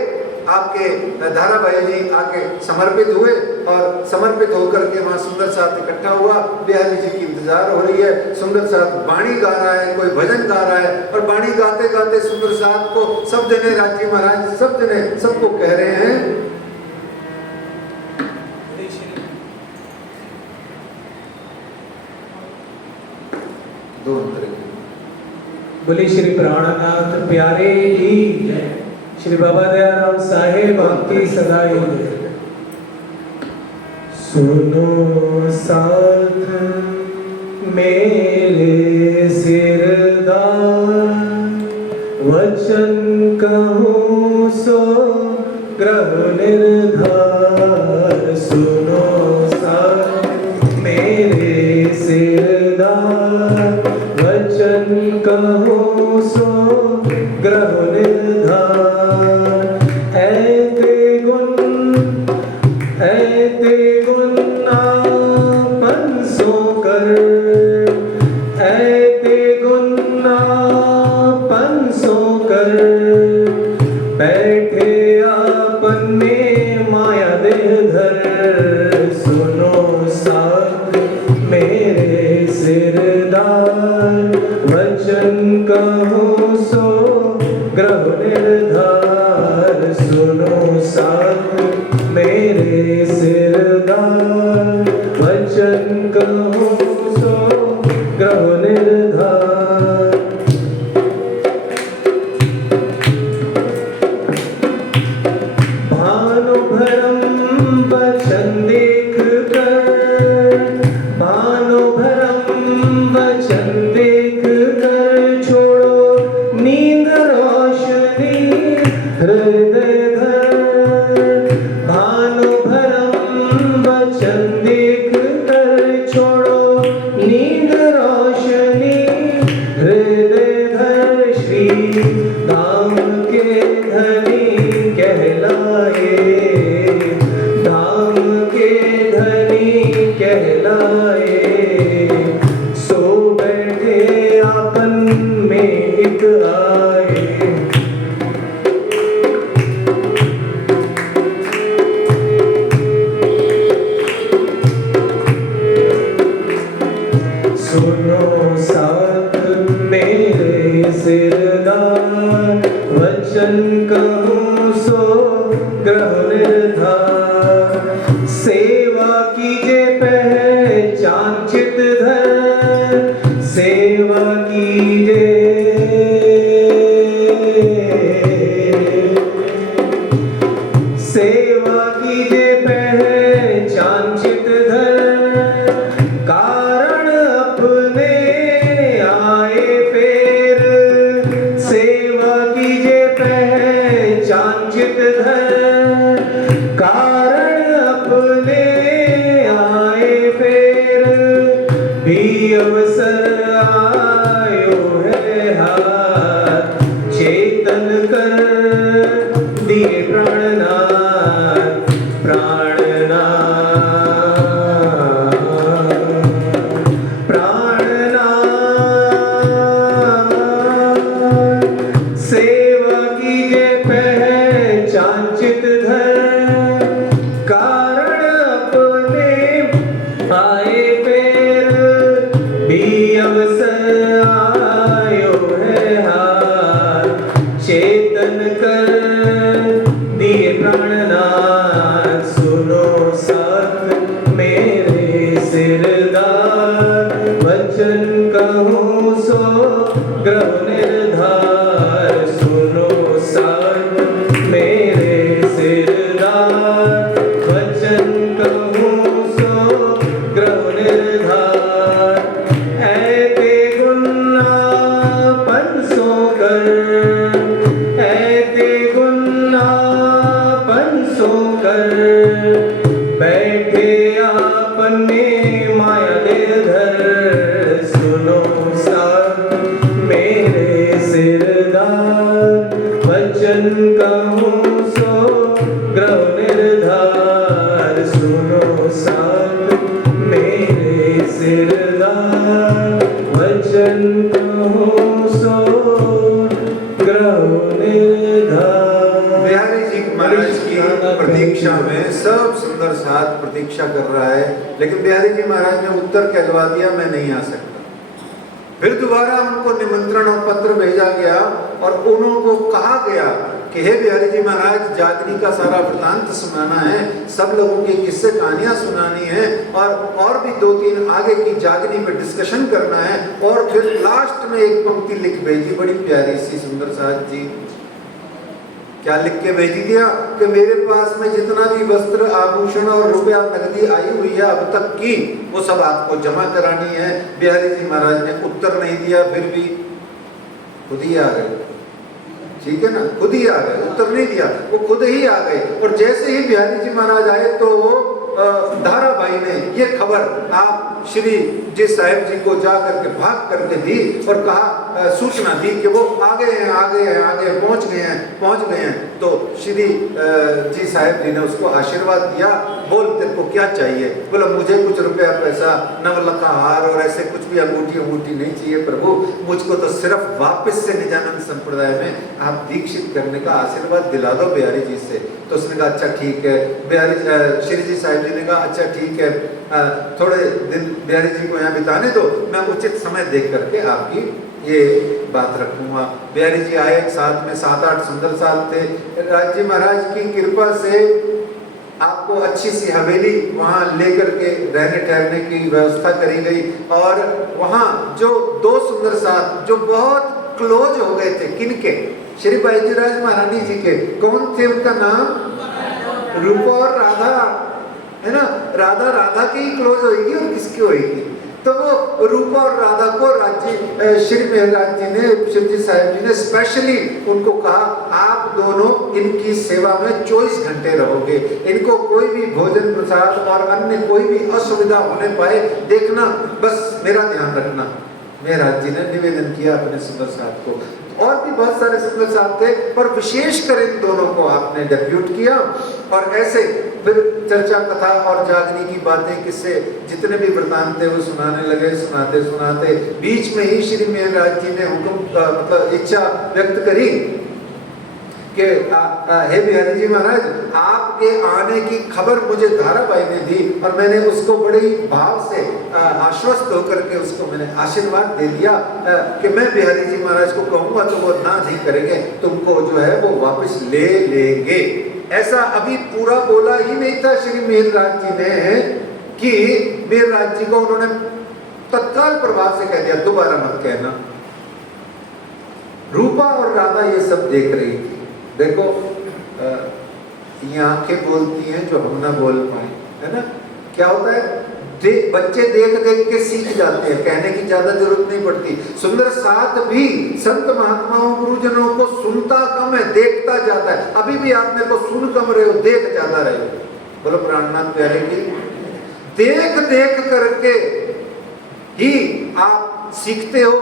आपके धाराभाई जी आके समर्पित हुए और समर्पित होकर के वहाँ सुंदर साथ इकट्ठा हुआ। बिहारी जी की इंतजार हो रही है, सुंदर साथ वाणी गा रहा है, कोई भजन गा रहा है, और वाणी गाते गाते सुंदर साथ को सब जने राज्य महाराज सब जने सबको कह रहे हैं, बोले श्री प्राणनाथ प्यारे की, श्री बाबा दयाराम साहेब आपकी सदाई। सुनो साथ मेरे सिरदार, वचन कहूँ सो ग्रह निर्धार। सुनो साथ मेरे सिरदार, वचन कहूँ सो ग्रह निर्धार। ऐते गुण आपन सो कर, ऐते गुण आपन सो कर, बैठे आपने माया देह धर। सुनो साथ मेरे सिरदार, वचन कहूँ सो ग्रह निर्धार। सुनो साथ मेरे सिरदार, वचन कहूँ सो ग्रह निर्धार। भानु भरम वचन देख कर, सुनो साथ मेरे सिरदार, वचन कहूँ सो ग्रह निर्धार। सेवा कीजे पहचान चित धर, सेवा कीजे सेवा कीजे पहचान चित धर, कारण अपने आए फेर। सेवा कीजे पहचान चित धर, कारण अपने आए फेर। भी अवसर आयो है हाथ, चेतन कर दिए प्राणनाथ, प्राणनाथ, प्राणनाथ। सेवा कीजे पहचान चित धर, कारण अपने आए पेर। भी अवसर आयो है हाथ, चेतन कर दिए प्राणनाथ। सुनो साथ मेरे सिरदार, वचन कहूँ सो ग्रह निर्धार। सुनो साथ मेरे सिरदार, वचन कहूँ सो ग्रह निर्धार। ऐते गुन्नापन सो कर, ऐते गुन्नापन सो कर। बैठे आपने माया देह धर, सुनो साथ मेरे सिरदार, वचन कहूँ सो ग्रह निर्धार। सुनो साथ मेरे सिरदार, वचन कहूँ सो ग्रह निर्धार। बिहारी जी महाराज की प्रतीक्षा में सब सुंदर साथ प्रतीक्षा कर रहा है, लेकिन बिहारी जी महाराज ने उत्तर कहलवा दिया, मैं नहीं आ सकता। फिर दोबारा उनको निमंत्रण और पत्र भेजा गया और उनको कहा गया कि हे बिहारी जी महाराज, जागनी का सारा वृतांत सुनाना है, सब लोगों की किस्से कहानियां सुनानी है, और भी 2-3 आगे की जागनी पे डिस्कशन करना है। और फिर लास्ट में एक पंक्ति लिख भेजी, बड़ी प्यारी सी सुंदर साथ जी। क्या लिख के भेज दिया कि मेरे पास में जितना भी वस्त्र आभूषण और रुपया नगदी आई हुई है अब तक की, वो सब आपको जमा करानी है। बिहारी जी महाराज ने उत्तर नहीं दिया, फिर भी खुद ही आ गए। ठीक है ना, खुद ही आ गए, उत्तर नहीं दिया, वो खुद ही आ गए। और जैसे ही बिहारी जी महाराज आए तो धारा भाई ने ये खबर आप श्री जी साहिब जी को जा करके भाग करके दी और कहा, सूचना दी कि वो आ गए हैं, आ गए हैं, आ गए, पहुंच गए हैं। तो श्री जी साहिब जी ने उसको आशीर्वाद दिया। बोल तेरे को क्या चाहिए? बोला मुझे कुछ रुपया पैसा, नवलखा हार और ऐसे कुछ भी अंगूठी नहीं चाहिए प्रभु, मुझको तो सिर्फ वापस से निजानंद संप्रदाय में आप दीक्षित करने का आशीर्वाद दिला दो बिहारी जी से। तो उसने कहा अच्छा ठीक है। बिहारी श्री जी साहिब जी ने कहा अच्छा ठीक है, थोड़े दिन बिहारी जी को यहाँ बिताने दो, मैं उचित समय देख करके आपकी ये बात रखूंगा। बिहारी जी आए, साथ में 7-8 सुंदर साल थे। राज्य महाराज की कृपा से आपको अच्छी सी हवेली वहाँ लेकर के रहने ठहरने की व्यवस्था करी गई। और वहाँ जो 2 सुंदर साथ जो बहुत क्लोज हो गए थे, किनके? श्री बाईजीराज महारानी जी के। कौन थे उनका नाम? रूपा और राधा, है ना। राधा की ही क्लोज होगी और किसकी होगी? तो वो रूपा और राधा को श्री मेहराज जी ने, श्री जी साहिब जी ने स्पेशली उनको कहा आप दोनों इनकी सेवा में 24 घंटे रहोगे, इनको कोई भी भोजन प्रसाद और अन्य कोई भी असुविधा होने पाए देखना, बस मेरा ध्यान रखना। मेहराज जी ने निवेदन किया अपने सुंदर साथ को। और भी बहुत सारे सुंदर साथ थे, पर विशेषकर इन दोनों को आपने डेब्यूट किया। और ऐसे फिर चर्चा कथा और जागनी की बातें, किससे जितने भी वृतांत थे वो सुनाने लगे। सुनाते बीच में ही श्री मेहराज जी ने हुक्म मतलब इच्छा व्यक्त करी कि हे बिहारी जी महाराज, आपके आने की खबर मुझे धाराबाई ने दी और मैंने उसको बड़े ही भाव से आश्वस्त होकर के उसको मैंने आशीर्वाद दे दिया कि मैं बिहारी जी महाराज को कहूँगा तो वो ना नहीं करेंगे, तुमको जो है वो वापस ले लेंगे। ऐसा अभी पूरा बोला ही नहीं था श्री मेहरराज जी ने कि मेहरराज जी को उन्होंने तत्काल प्रभाव से कह दिया दोबारा मत कहना। रूपा और राधा ये सब देख रही थी। देखो ये आंखें बोलती हैं जो हम ना बोल पाए, है ना। क्या होता है, बच्चे देख देख के सीख जाते हैं, कहने की ज्यादा जरूरत नहीं पड़ती। सुंदर साथ भी संत महात्माओं गुरुजनों को सुनता कम है, देखता ज्यादा है। अभी भी आप मेरे को सुन कम रहे हो, देख ज्यादा रहे हो। बोलो प्राणनाथ प्यारे की। देख देख करके ही आप सीखते हो,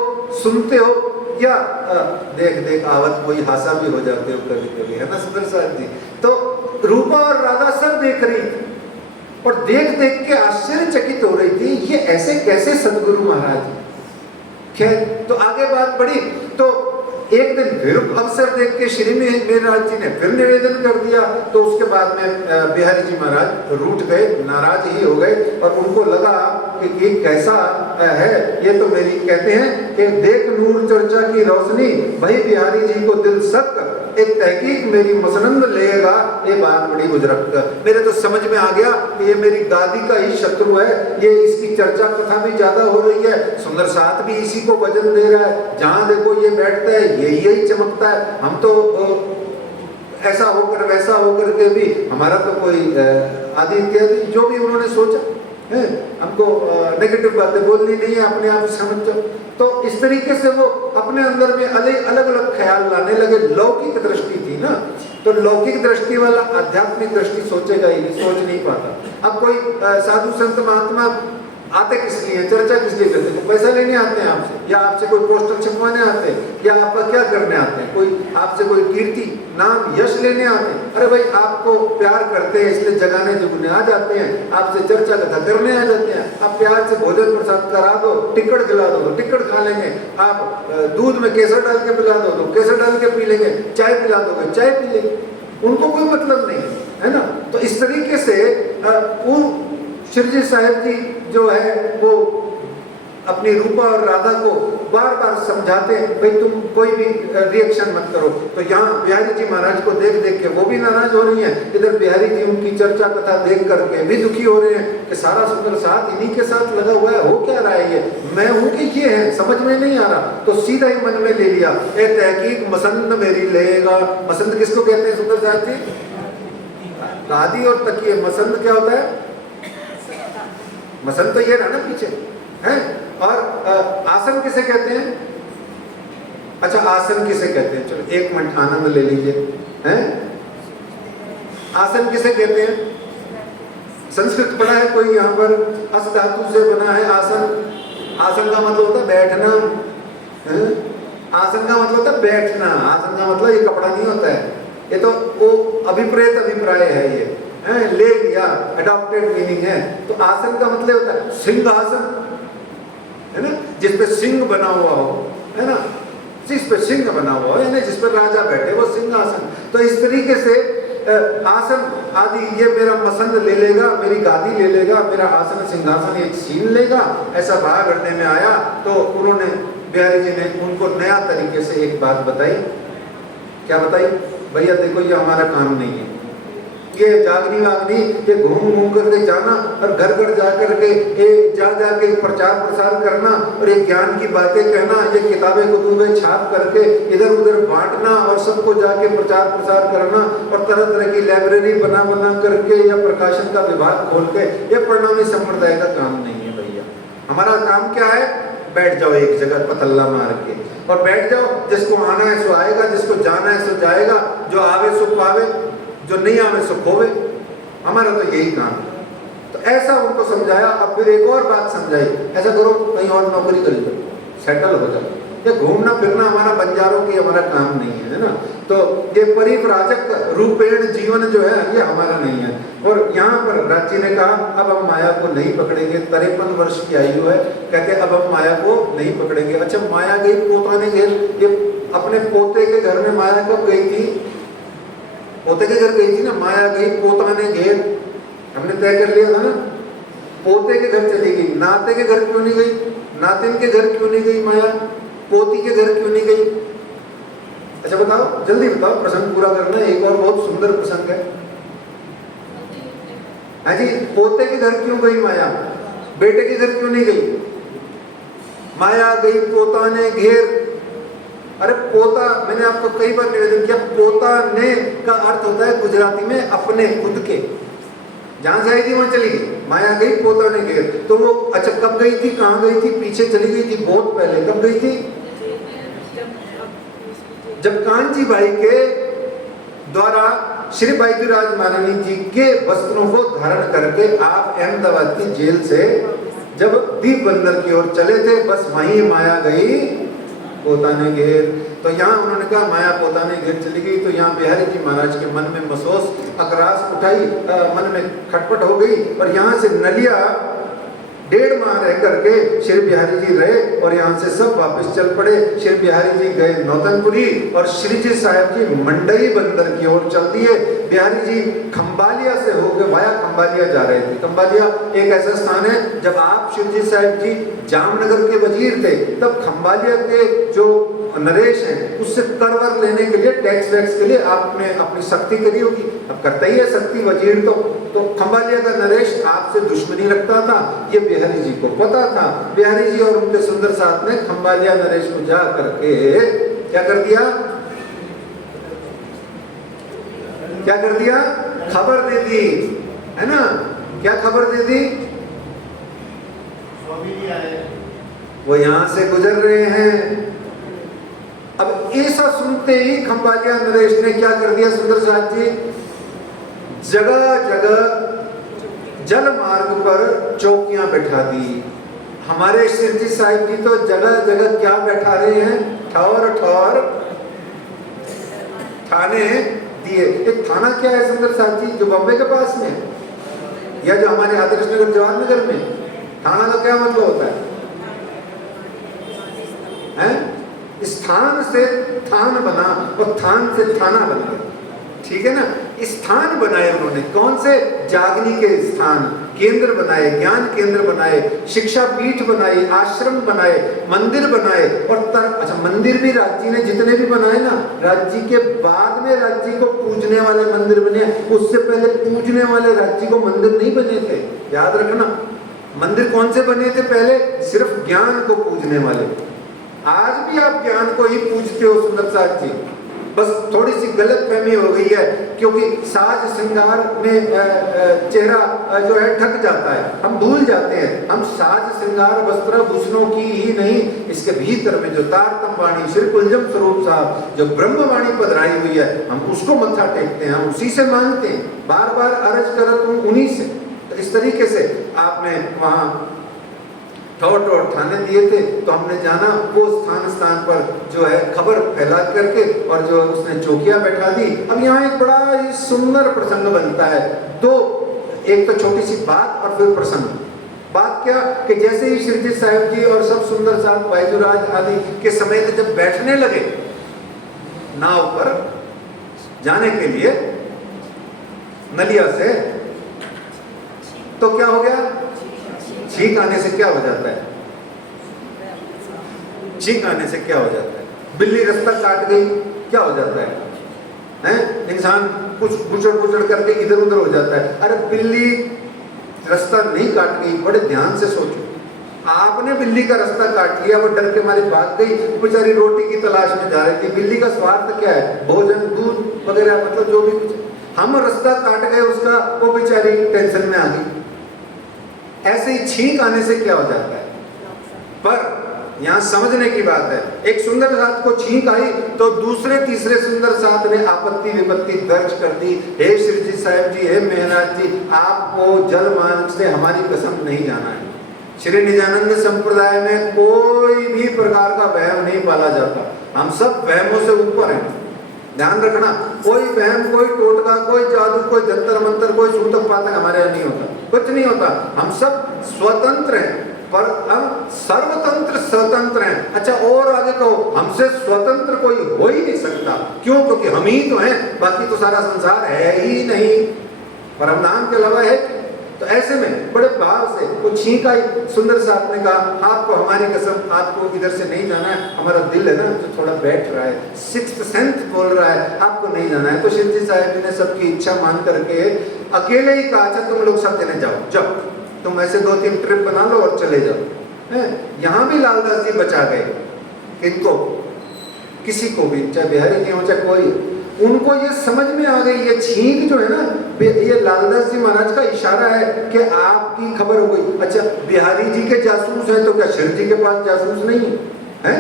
सुनते हो, या देख देख आवत कोई हासा भी हो जाते हो कभी कभी, है ना सुंदर साथ जी। तो रूपा और राधा सब देख रही थी और देख देख के आश्चर्यचकित हो रही थी, ये ऐसे कैसे सदगुरु महाराज। खैर तो आगे बात बढ़ी तो एक दिन फिर अवसर देख के श्री मेहरराज जी ने फिर निवेदन कर दिया। तो उसके बाद में बिहारी जी महाराज रूठ गए, नाराज ही हो गए और उनको लगा कि ये कैसा है। ये तो मेरी कहते हैं कि देख नूर चर्चा की रोशनी, भाई बिहारी जी को दिल सक, एक तहकीक मेरी मसनंद लेगा, ये बात बड़ी बुजुर्ग। मेरे तो समझ में आ गया कि ये मेरी गादी का ही शत्रु है, ये इसकी चर्चा कथा भी ज्यादा हो रही है, सुंदर साथ भी इसी को वजन दे रहा है, जहां देखो ये बैठता है यही चमकता है। हम तो ऐसा होकर वैसा होकर के भी हमारा तो कोई आदि इत्यादि जो भी उन्होंने सोचा है, हमको नेगेटिव बातें बोलनी नहीं है, अपने आप समझ जाओ। तो इस तरीके से वो अपने अंदर में अलग अलग ख्याल लाने लगे। लौकिक दृष्टि थी ना, तो लौकिक दृष्टि वाला आध्यात्मिक दृष्टि सोचेगा ही नहीं, सोच नहीं पाता। अब कोई साधु संत महात्मा आते किस लिए, चर्चा किस लिए करते हैं? पैसा लेने आते हैं आपसे, या आपसे कोई पोस्टर छपवाने आते हैं, या आपका क्या करने आते हैं? कोई आपसे कोई कीर्ति नाम यश लेने आते हैं? अरे भाई आपको प्यार करते हैं इसलिए जगाने जुगने आ जाते हैं, आपसे चर्चा कथा करने आ जाते हैं। आप प्यार से भोजन प्रसाद करा दो, टिकट खिला दो तो टिकट खा लेंगे, आप दूध में केसर डाल के पिला दो तो केसर डाल के पी लेंगे, चाय पिला दोगे चाय पी लेंगे, उनको कोई मतलब नहीं है ना। तो इस तरीके से वो श्री जी साहब जी जो है वो अपनी रूपा और राधा को बार बार समझाते हैं, भाई तुम कोई भी रिएक्शन मत करो। तो यहाँ बिहारी जी महाराज को देख देख के वो भी नाराज हो रही हैं, इधर बिहारी जी उनकी चर्चा कथा देख करके भी दुखी हो रहे हैं कि सारा सुंदर साथ इन्हीं के साथ लगा हुआ है, हो क्या रहा है ये, मैं हूँ कि ये है, समझ में नहीं आ रहा। तो सीधा ही मन में ले लिया, ए तहकीक मसंद मेरी लेगा। मसंद किसको कहते हैं सुंदर साथ जी? गादी और तकिए। मसंद क्या होता है? मसंद तो ये रहा ना पीछे है। और आसन किसे कहते हैं? अच्छा आसन किसे कहते हैं? चलो एक मिनट आनंद ले लीजिए। हैं आसन किसे कहते हैं? संस्कृत पढ़ा है कोई यहाँ पर? अस धातु से बना है आसन। आसन का मतलब होता है बैठना। आसन का मतलब होता है बैठना। आसन का मतलब ये कपड़ा नहीं होता है, ये तो वो अभिप्रेत अभिप्राय है, ये ले लिया, अडॉप्टेड मीनिंग है। तो आसन का मतलब होता है सिंहासन, है ना, जिसपे सिंह बना हुआ हो, है ना, जिस पे सिंह बना हुआ हो, यानी जिस पर राजा बैठे वो सिंहासन। तो इस तरीके से आसन आदि ये मेरा मसंद ले लेगा, मेरी गादी ले लेगा, मेरा आसन सिंहासन एक छीन लेगा, ऐसा बाहर करने में आया। तो उन्होंने बिहारी जी ने उनको नया तरीके से एक बात बताई। क्या बताई? भैया देखो ये हमारा काम नहीं है, ये जागनी वागनी, ये घूम घूम करके जाना और घर घर जा करके जा के प्रचार प्रसार करना और ये ज्ञान की बातें कहना, ये किताबें कुतुबें छाप करके इधर उधर बांटना और सबको जाके प्रचार प्रसार करना और तरह तरह की लाइब्रेरी बना बना करके या प्रकाशन का विभाग खोल के, ये प्रणामी संप्रदाय का काम नहीं है भैया। हमारा काम क्या है? बैठ जाओ एक जगह पतल्ला मार के और बैठ जाओ, जिसको आना है सो आएगा, जिसको जाना है सो जाएगा, जो आवे सो पावे, जो नहीं आवे सो खोवे। हमारा तो यही काम है। तो ऐसा उनको समझाया। अब फिर एक और बात समझाई, ऐसा करो कहीं और नौकरी कर लो, सेटल हो जाओ, ये घूमना फिरना हमारा बंजारों की हमारा काम नहीं है ना। तो ये परिव्राजक रूपेण जीवन जो है ये हमारा नहीं है। और यहाँ पर राजी ने कहा अब हम माया को नहीं पकड़ेंगे। 53 वर्ष की आयु है, कहते अब हम माया को नहीं पकड़ेंगे। अच्छा माया गई पोता ने घेर, ये अपने पोते के घर में माया कब गई थी? पोते के घर गई थी ना, माया गई पोता ने घेर, हमने तय कर लिया था ना। पोते के घर चली गई, नाते के घर क्यों नहीं गई, नातिन के घर क्यों नहीं गई माया, पोती के घर क्यों नहीं गई? अच्छा बताओ, जल्दी बताओ, प्रसंग पूरा करना। एक और बहुत सुंदर प्रसंग है। हाँ जी, पोते के घर क्यों गई माया, बेटे के घर क्यों नहीं गई? माया गई पोता ने घेर। अरे पोता, मैंने आपको कई बार निवेदन किया, पोता ने का अर्थ होता है गुजराती में अपने, खुद के। जहां से आई थी वहां चली गई, माया गई पोता ने घेर। तो वो अच्छा कब गई थी, कहां गई थी? पीछे चली गई थी, बहुत पहले। कब गई थी? जब कांची बाई के द्वारा श्री बाईजूराज माननी जी के वस्त्रों को धारण करके आप अहमदाबाद की जेल से जब दीप बंदर की ओर चले थे, बस वहीं माया गई पोता ने घेर। तो यहाँ उन्होंने कहा माया पोता ने घेर चली गई। तो यहाँ बिहारी जी महाराज के मन में मसोस अकरास उठाई, मन में खटपट हो गई। और यहाँ से नलिया 1.5 माह रह करके श्री बिहारी जी रहे और यहाँ से सब वापस चल पड़े। श्री बिहारी जी गए नौतनपुरी और श्री जी साहब जी मंडई बंदर की ओर चल दिए। बिहारी जी खंबालिया से होकर वाया खंबालिया जा रहे थे। खंबालिया एक ऐसा स्थान है, जब आप श्री जी साहब जी जामनगर के वजीर थे तब खंबालिया के जो नरेश हैं उससे करवर लेने के लिए, टैक्स वैक्स के लिए आपने अपनी सख्ती करी होगी। अब करता ही है सख्ती वजीर तो खंबालिया का नरेश आपसे दुश्मनी रखता था, ये बिहारी जी को पता था। बिहारी जी और उनके सुंदर साथ ने खंबालिया नरेश को जा करके क्या कर दिया, क्या कर दिया? खबर दे दी, है ना? क्या खबर दे दी? वो यहां से गुजर रहे हैं। अब ऐसा सुनते ही खंबालिया नरेश ने क्या कर दिया सुंदर साथ जी, जगह जगह जल मार्ग पर चौकियां बैठा दी। हमारे शिरजी साहिब जी तो जगह जगह क्या बैठा रहे हैं, ठौर ठौर थाने दिए। एक थाना क्या है सुंदर साथ जी, जो बम्बई के पास में या जो हमारे आदर्श नगर जवाहर नगर में, थाना का क्या मतलब होता है? स्थान से थान बना और थान से थाना बना, ठीक है ना? स्थान बनाए उन्होंने, कौन से? जागनी के स्थान, केंद्र बनाए, ज्ञान केंद्र बनाए, शिक्षा पीठ बनाई, आश्रम बनाए, मंदिर बनाए। और अच्छा मंदिर भी राज्य ने जितने भी बनाए ना, राज्य के बाद में राज्य को पूजने वाले मंदिर बने, उससे पहले पूजने वाले राज्य को मंदिर नहीं बने थे। याद रखना, मंदिर कौन से बने थे पहले? सिर्फ ज्ञान को पूजने वाले। आज भी आप ज्ञान को ही पूजते हो सुंदर साथ जी, बस थोड़ी सी गलत फहमी हो गई है, क्योंकि साज श्रृंगार में चेहरा जो है ढक जाता है, हम भूल जाते हैं। हम साज श्रृंगार वस्त्र भूषणों की ही नहीं, इसके भीतर में जो तारतम वाणी श्री कुंजम स्वरूप साहब जो ब्रह्मवाणी पधराई हुई है, हम उसको मत्था टेकते हैं, हम उसी से मांगते हैं, बार बार अर्ज करत हूँ उन्हीं से। तो इस तरीके से आपने वहाँ ठौर ठौर थाने दिए थे, तो हमने जाना वो स्थान पर जो है खबर फैला करके और जो उसने चौकियां बैठा दी। अब यहाँ एक बड़ा ही सुंदर प्रसंग बनता है। तो एक तो छोटी सी बात और फिर प्रसंग। बात क्या कि जैसे ही श्री जी साहब जी और सब सुंदर साहब बाईजूराज आदि के समेत जब बैठने लगे नाव पर जाने के लिए नलिया से, तो क्या हो गया? छींक आने से क्या हो जाता है? छींक आने से क्या हो जाता है? बिल्ली रास्ता काट गई, क्या हो जाता है? हैं? इंसान कुछ गुजर करके इधर उधर हो जाता है। अरे बिल्ली रास्ता नहीं काट गई, बड़े ध्यान से सोचो। आपने बिल्ली का रास्ता काट लिया, वो डर के मारे भाग गई, बेचारी रोटी की तलाश में जा रही थी। बिल्ली का स्वार्थ क्या है? भोजन, दूध वगैरह, मतलब जो भी कुछ। हम रास्ता काट गए उसका, वो बेचारी टेंशन में आ गई। ऐसे ही छींक आने से क्या हो जाता है? पर यहाँ समझने की बात है, एक सुंदर साथ को छींक आई तो दूसरे तीसरे सुंदर साथ ने आपत्ति विपत्ति दर्ज कर दी। हे श्री जी साहब जी, हे मेहनाथ जी, आपको जल मार्ग से हमारी कसम नहीं जाना है। श्री निजानंद संप्रदाय में कोई भी प्रकार का वहम नहीं पाला जाता, हम सब वहमों से ऊपर हैं। ध्यान रखना, कोई वहम, कोई टोटका, कोई जादू, कोई जंतर मंतर, कोई सूतक पातक हमारे यहाँ नहीं होता, कुछ नहीं होता। हम सब स्वतंत्र हैं, पर हम सर्वतंत्र स्वतंत्र हैं। अच्छा और आगे कहो, हमसे स्वतंत्र कोई हो ही नहीं सकता। क्यों? क्योंकि हम ही तो हैं, बाकी तो सारा संसार है ही नहीं, पर हम नाम के अलावा है। तो ऐसे में बड़े भाव से वो छींका ही सुंदर सा आपने कहा, आपको हमारी कसम, आपको इधर से नहीं जाना है। हमारा दिल है ना जो थोड़ा बैठ रहा है, सिक्स्थ सेंस बोल रहा है आपको नहीं जाना है। तो शिव जी साहब जी ने सबकी इच्छा मान करके अकेले ही कहा, अच्छा तुम लोग सब जने जाओ, जाओ तुम ऐसे 2-3 ट्रिप बना लो और चले जाओ। यहाँ भी लालदास जी बचा गए। किनको? किसी को भी, चाहे बिहारी जी हो चाहे कोई, उनको ये समझ में आ गई, ये छींक जो है ना, ये लालदास जी महाराज का इशारा है कि आपकी खबर हो गई। अच्छा बिहारी जी के जासूस हैं तो क्या शिव जी के पास जासूस नहीं है?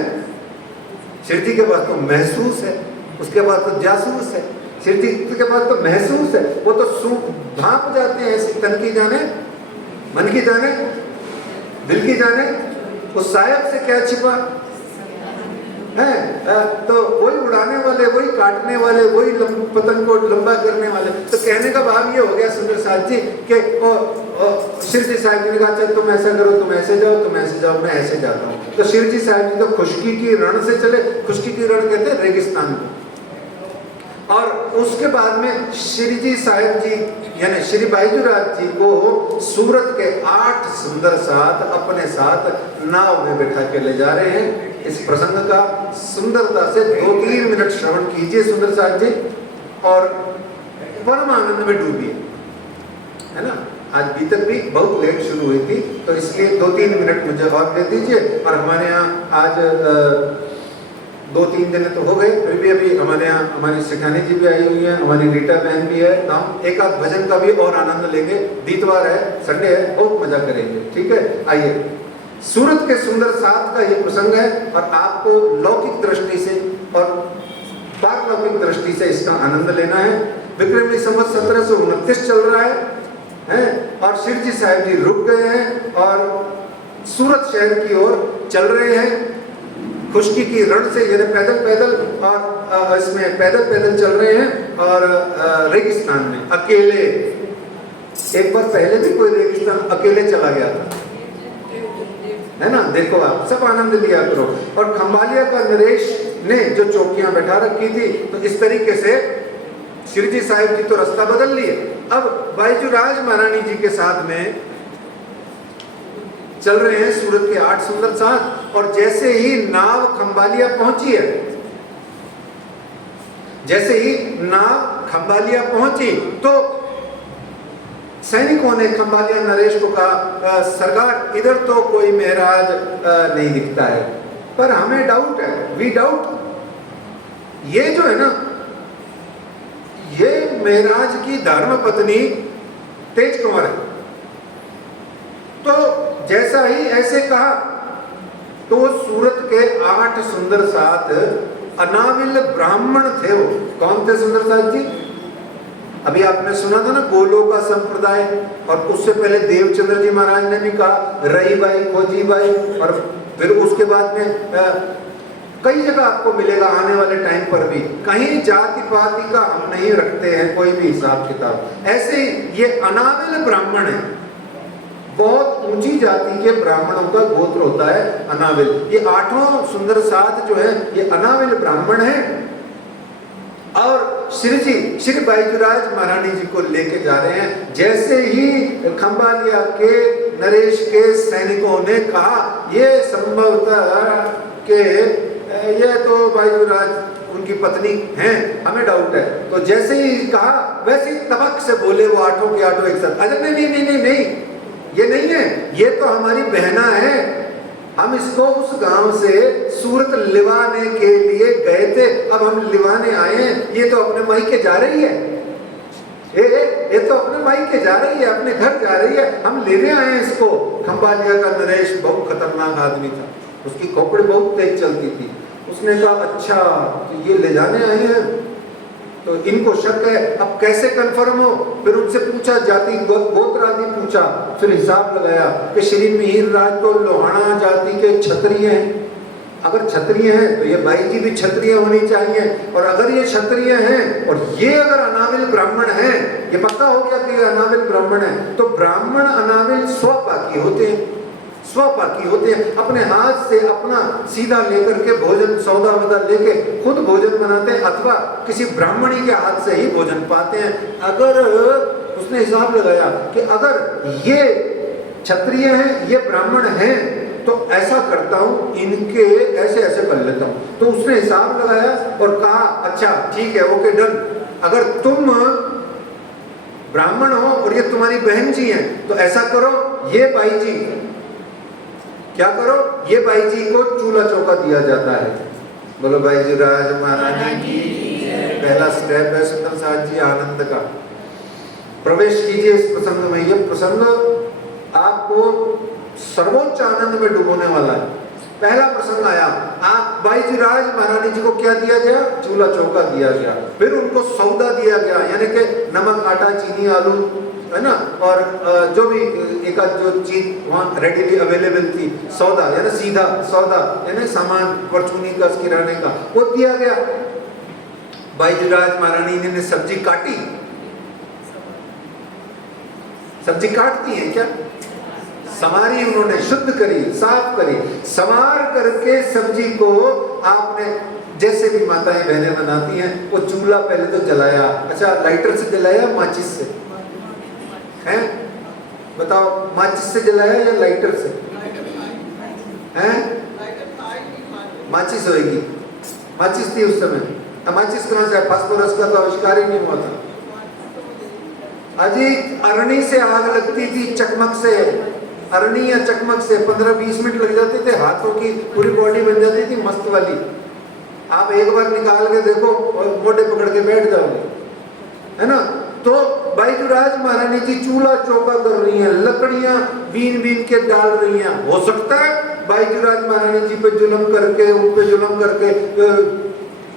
शिव जी के पास तो महसूस है, उसके पास तो जासूस है। शिव जी के पास तो महसूस है, वो तो भाप जाते हैं ऐसे, तन की जाने, मन की जाने, दिल की जाने, उस साहब से क्या छिपा है। तो वही उड़ाने वाले, वही काटने वाले, वही पतंग को लंबा करने वाले। तो कहने का भाव ये हो गया सुंदर साथ जी कि शिव जी साहब जी ने कहा अच्छा तुम ऐसा करो, तुम ऐसे जाओ, तुम ऐसे जाओ, मैं ऐसे जाता हूँ। तो शिव जी साहब जी तो खुशकी की रण से चले। खुशकी की रण कहते हैं रेगिस्तान को। और उसके बाद में श्री जी साहिब जी यानी श्री बाईजूराज जी को सूरत के 8 सुंदर साथ अपने साथ नाव में बैठा के ले जा रहे हैं। इस प्रसंग का सुंदरता से 2-3 मिनट श्रवण कीजिए सुंदर साहिब जी, और परम आनंद में डूबिए, है ना। आज बीतक भी बहुत लेट शुरू हुई थी, तो इसलिए 2-3 मिनट मुझे और दे दीजिए। और हमारे यहाँ आज 2-3 दिन तो हो गए, फिर भी अभी हमारे यहाँ हमारी शिखानी जी भी आई हुई है, हमारी रीटा बहन भी है। हम एक आध भजन का भी और आनंद लेंगे। दीतवार है, संडे है, बहुत मजा करेंगे। ठीक है, आइए। सूरत के सुंदर साथ का ये प्रसंग है, और आपको लौकिक दृष्टि से और पारलौकिक दृष्टि से इसका आनंद लेना है। विक्रमी संवत 1729 चल रहा है, और शिव जी साहब जी रुक गए हैं और सूरत शहर की ओर चल रहे हैं। खुशकी की रण से यानी पैदल पैदल, और इसमें पैदल पैदल चल रहे हैं, और रेगिस्तान में अकेले। एक बार पहले भी कोई रेगिस्तान अकेले चला गया था, है ना। देखो आप सब आनंद लिया करो। और खंबालिया का नरेश ने जो चौकियां बैठा रखी थी, तो इस तरीके से श्री जी साहिब जी तो रास्ता बदल लिए। अब बाईजूराज महारानी जी के साथ में चल रहे हैं सूरत के 8 सुंदर साथ। और जैसे ही नाव खंबालिया पहुंची है, जैसे ही नाव खंबालिया पहुंची, तो सैनिकों ने खंबालिया नरेश को कहा सरकार इधर तो कोई महाराज नहीं दिखता है, पर हमें डाउट है, वी डाउट। ये जो है ना, ये महाराज की धर्म पत्नी तेज कंवर है। तो जैसा ही ऐसे कहा, तो वो सूरत के 8 सुंदर साथ अनाविल ब्राह्मण थे। वो कौन थे सुंदर साथ जी? अभी आपने सुना था ना गोलों का संप्रदाय, और उससे पहले देवचंद्र जी महाराज ने भी कहा रई बाई, खोजी बाई, और फिर उसके बाद में कई जगह आपको मिलेगा आने वाले टाइम पर भी। कहीं जाति पाति का हम नहीं रखते हैं कोई भी हिसाब किताब। ऐसे ही ये अनाविल ब्राह्मण है, बहुत ऊंची जाति के ब्राह्मणों का गोत्र होता है अनाविल। ये 8 सुंदर साथ जो है ये अनाविल ब्राह्मण है। और श्री बाईजूराज महारानी जी को लेके जा रहे हैं। जैसे ही खंबालिया के नरेश के सैनिकों ने कहा ये संभवतः के ये तो बाईजूराज उनकी पत्नी हैं, हमें डाउट है। तो जैसे ही कहा वैसे ही तबक से बोले वो 8 के 8 एक साथ, अरे नहीं नहीं नहीं नहीं, ये नहीं है, ये तो हमारी बहना है। हम इसको उस गांव से सूरत लिवाने के लिए गए थे, अब हम लिवाने आए हैं, ये तो अपने मायके जा रही है। ये तो अपने मायके जा रही है, अपने घर जा रही है, हम लेने आए हैं इसको। खंबालिया का नरेश बहुत खतरनाक आदमी था, उसकी खोपड़ी बहुत तेज चलती थी। उसने कहा अच्छा ये ले जाने आए हैं, तो इनको शक है, अब कैसे कंफर्म हो? फिर उनसे पूछा, जाति गोत्र आदि पूछा, फिर हिसाब लगाया कि श्री मिहिर राज तो लोहाना जाति के क्षत्रिय हैं। अगर क्षत्रिय हैं तो ये बाई जी भी क्षत्रिय होनी चाहिए, और अगर ये क्षत्रिय हैं और ये अगर अनाविल ब्राह्मण हैं, ये पक्का हो गया कि ये अनाविल ब्राह्मण है, तो ब्राह्मण अनाविल स्वपाकी होते हैं। स्वपाकी होते हैं, अपने हाथ से अपना सीधा लेकर के भोजन सौदा वदा लेके खुद भोजन बनाते हैं, अथवा किसी ब्राह्मणी के हाथ से ही भोजन पाते हैं। अगर उसने हिसाब लगाया कि अगर ये क्षत्रिय हैं, ये ब्राह्मण हैं, तो ऐसा करता हूं, इनके ऐसे ऐसे कर लेता हूं। तो उसने हिसाब लगाया और कहा अच्छा ठीक है, ओके डन, अगर तुम ब्राह्मण हो और ये तुम्हारी बहन जी हैं तो ऐसा करो, ये बाई जी क्या करो, ये बाई जी को चूल्हा चौका दिया जाता है। बोलो भाई जी राज महारानी की। पहला स्टेप है सुंदर साथ जी आनंद का। प्रवेश कीजिए इस प्रसंग में। यह प्रसंग आपको सर्वोच्च आनंद में डुबोने वाला है। पहला प्रसंग आया, आप बाईजी राज महारानी जी को क्या दिया गया, चूल्हा चौका दिया गया। फिर उनको सौदा दिया गया, यानी कि नमक आटा चीनी आलू है ना, और जो भी एक जो चीज वहाँ रेडीली अवेलेबल थी, सौदा यानी सीधा सौदा यानी सामान परचूनी का किराने का, वो दिया गया। बाईजी राज महारानी जी ने सब्जी काटी। सब्जी काटती है क्या, समारी, उन्होंने शुद्ध करी, साफ करी, समार करके सब्जी को आपने जैसे भी माताएं बहनें बनाती हैं, वो चूल्हा पहले तो जलाया। अच्छा, लाइटर से जलाया माचिस से, हैं बताओ, माचिस से जलाया या लाइटर से? हैं माचिस होगी, माचिस थी उस समय। माचिस कहाँ से, फास्फोरस का तो आविष्कार ही नहीं हुआ था। अजी अरणी से आग लगती थी, चकमक से, अरणी या चकमक से 15-20 मिनट लग जाते थे, हाथों की पूरी बॉडी बन जाती थी मस्त वाली। आप एक बार निकाल के देखो और मोटे पकड़ के बैठ जाओगे, है ना। तो बाईजी राज महारानी जी चूल्हा चौका कर रही हैं, लकड़ियां बीन बीन के डाल रही हैं। हो सकता है बाईजी राज महारानी जी पे जुल्म करके, उन पे जुल्म करके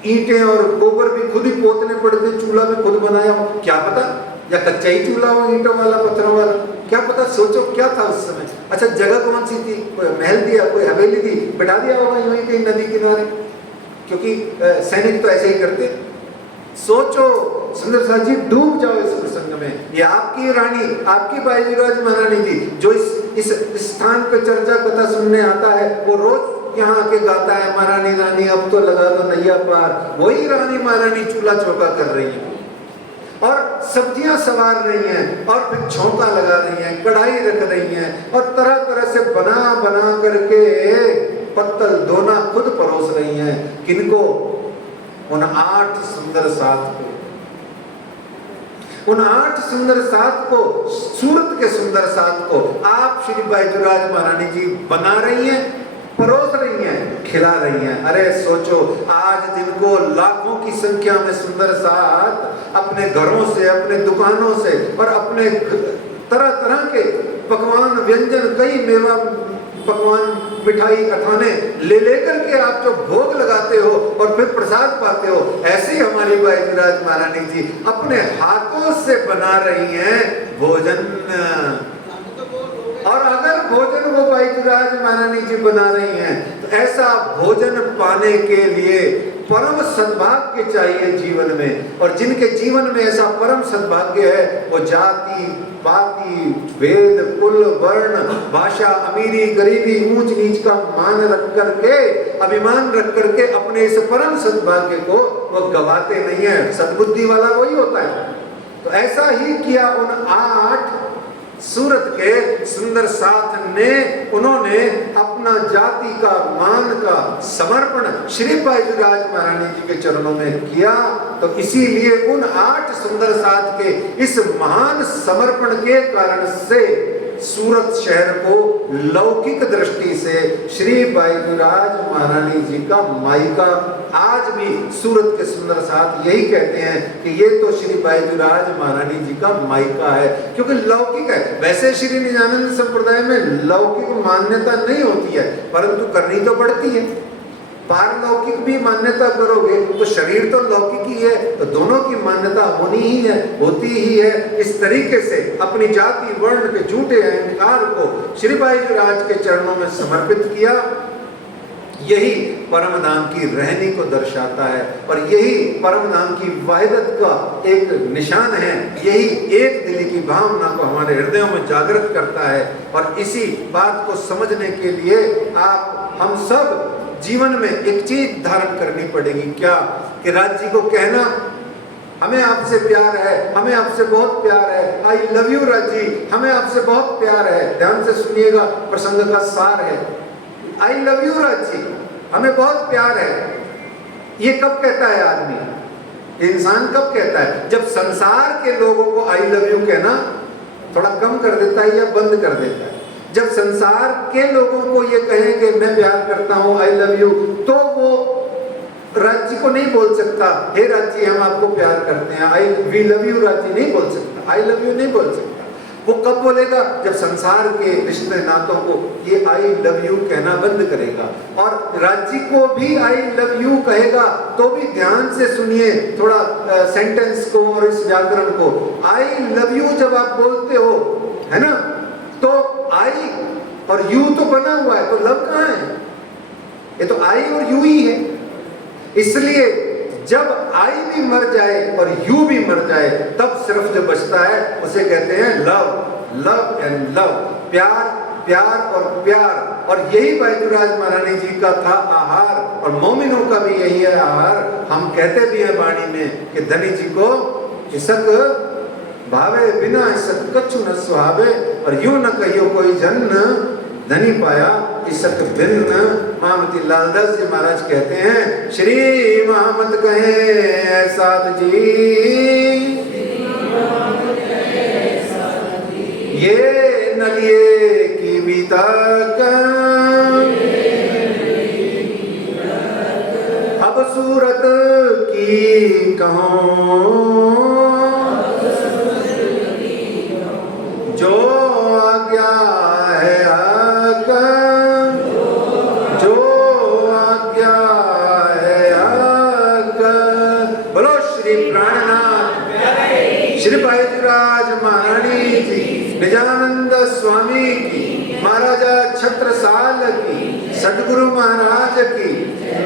ईंटें और गोबर भी खुद ही पोतने पड़ते, चूल्हा भी खुद बनाया हो, क्या पता, या कच्चा ही चूल्हा हो, ईंटों वाला पत्थरों वाला, क्या पता। सोचो क्या था उस समय। अच्छा, जगह कौन सी थी, कोई महल दिया, कोई हवेली थी, बिठा दिया होगा यूं ही कहीं नदी किनारे, क्योंकि सैनिक तो ऐसे ही करते। सोचो सुंदर साथ जी, डूब जाओ इस प्रसंग में। ये आपकी रानी, आपकी बाईजी राज महारानी जी, जो इस स्थान पे चर्चा कथा सुनने आता है, वो रोज यहाँ आके गाता है, महारानी रानी अब तो लगा दो नैया पार। वही रानी महारानी चूल्हा चौका कर रही है और सब्जियां सवार रही हैं, और फिर छौंका लगा रही हैं, कढ़ाई रख रही हैं, और तरह तरह से बना बना करके पत्तल दोना खुद परोस रही हैं। किनको? उन 8 सुंदर साथ को, उन 8 सुंदर साथ को, सूरत के सुंदर साथ को आप श्री बाईजी राज महारानी जी बना रही हैं, परोस रही हैं, खिला रही हैं। अरे सोचो, आज जिनको लाखों की संख्या में सुंदर साथ अपने घरों से, अपने दुकानों से और अपने तरह तरह के पकवान व्यंजन, कई मेवा पकवान, मिठाई, अठाने ले लेकर के आप जो भोग लगाते हो और फिर प्रसाद पाते हो, ऐसे ही हमारी बाईजी राज महारानी जी अपने हाथों से बना रही हैं भोजन। और अगर भोजन वो बाईजी राज महारानी जी बना रही हैं, तो ऐसा भोजन पाने के लिए परम सद्भाग्य चाहिए जीवन में। और जिनके जीवन में ऐसा परम सद्भाग्य है, वो जाति पाति वेद कुल वर्ण भाषा अमीरी गरीबी ऊंच नीच का मान रख करके, अभिमान रख करके अपने इस परम सद्भाग्य को वो गवाते नहीं है। सद्बुद्धि वाला वही होता है। तो ऐसा ही किया उन 8 सूरत के सुंदर साथ ने। उन्होंने अपना जाति का मान का समर्पण श्री बाईजी राज महारानी जी के चरणों में किया। तो इसीलिए उन 8 सुंदर साथ के इस महान समर्पण के कारण से सूरत शहर को लौकिक दृष्टि से श्री बाईजी राज महारानी जी का मायका, आज भी सूरत के सुंदर साथ यही कहते हैं कि ये तो श्री बाईजी राज महारानी जी का मायका है, क्योंकि लौकिक है। वैसे श्री निजानंद संप्रदाय में लौकिक मान्यता नहीं होती है, परंतु करनी तो पड़ती है। पारलौकिक भी मान्यता करोगे तो शरीर तो लौकिक ही है, तो दोनों की मान्यता होनी ही है, होती ही है। इस तरीके से अपनी जाति वर्ण के झूठे अहंकार को श्री बाईजी राज के चरणों में समर्पित किया। यही परम धाम की रहनी को दर्शाता है और यही परम धाम की वाहिदत का एक निशान है। यही एक दिली की भावना को हमारे हृदयों में जागृत करता है। और इसी बात को समझने के लिए हम सब जीवन में एक चीज धारण करनी पड़ेगी। क्या? कि राज जी को कहना हमें आपसे प्यार है, हमें आपसे बहुत प्यार है, I love you Raj ji, हमें आपसे बहुत प्यार है। ध्यान से सुनिएगा, प्रसंग का सार है। I love you Raj ji, हमें बहुत प्यार है। ये कब कहता है आदमी? इंसान कब कहता है? जब संसार के लोगों को आई लव यू कहना थोड़ा कम कर देता है या बंद कर देता है। जब संसार के लोगों को ये कहेंगे मैं प्यार करता हूं, आई लव यू, तो वो राज जी को नहीं बोल सकता हे राज जी हम आपको प्यार करते हैं, आई we love you Raj ji नहीं बोल सकता, आई लव यू नहीं बोल सकता। वो कब बोलेगा? जब संसार के रिश्ते नातों को ये आई लव यू कहना बंद करेगा। और राज जी को भी आई लव यू कहेगा तो भी ध्यान से सुनिए थोड़ा सेंटेंस को और इस व्याकरण को। आई लव यू जब आप बोलते हो, है ना, तो आई और यू तो बना हुआ है, तो लव कहाँ है? ये तो आई और यू ही है। इसलिए जब आई भी मर जाए और यू भी मर जाए तब सिर्फ जो बचता है उसे कहते हैं लव, लव एंड लव, प्यार, प्यार और प्यार। और यही बैजूराज महारानी जी का था आहार और मोमिनों का भी यही है आहार। हम कहते भी हैं वाणी में कि धनी जी को इसक भावे बिना इसक कछु न सुहावे, और यूं न कहियो कोई जन धनी पाया इसक भिन्न। महामती लालदास जी महाराज कहते हैं श्री महामत कहे साध जी, ये नलिए की बीतक अब सूरत की कहूं, जो आज्ञा है जो आज्ञा है बोलो श्री प्राणनाथ श्री बैजूराज महारानी जी, निजानंद स्वामी की, महाराजा छत्रसाल की, सदगुरु महाराज की,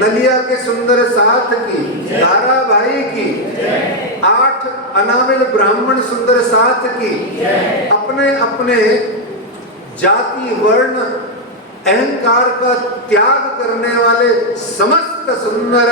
नलिया के सुंदर साथ की, तारा भाई की, 8 अनामिल ब्राह्मण सुंदर साथ की, अपने अपने जाति वर्ण अहंकार का त्याग करने वाले समस्त सुंदर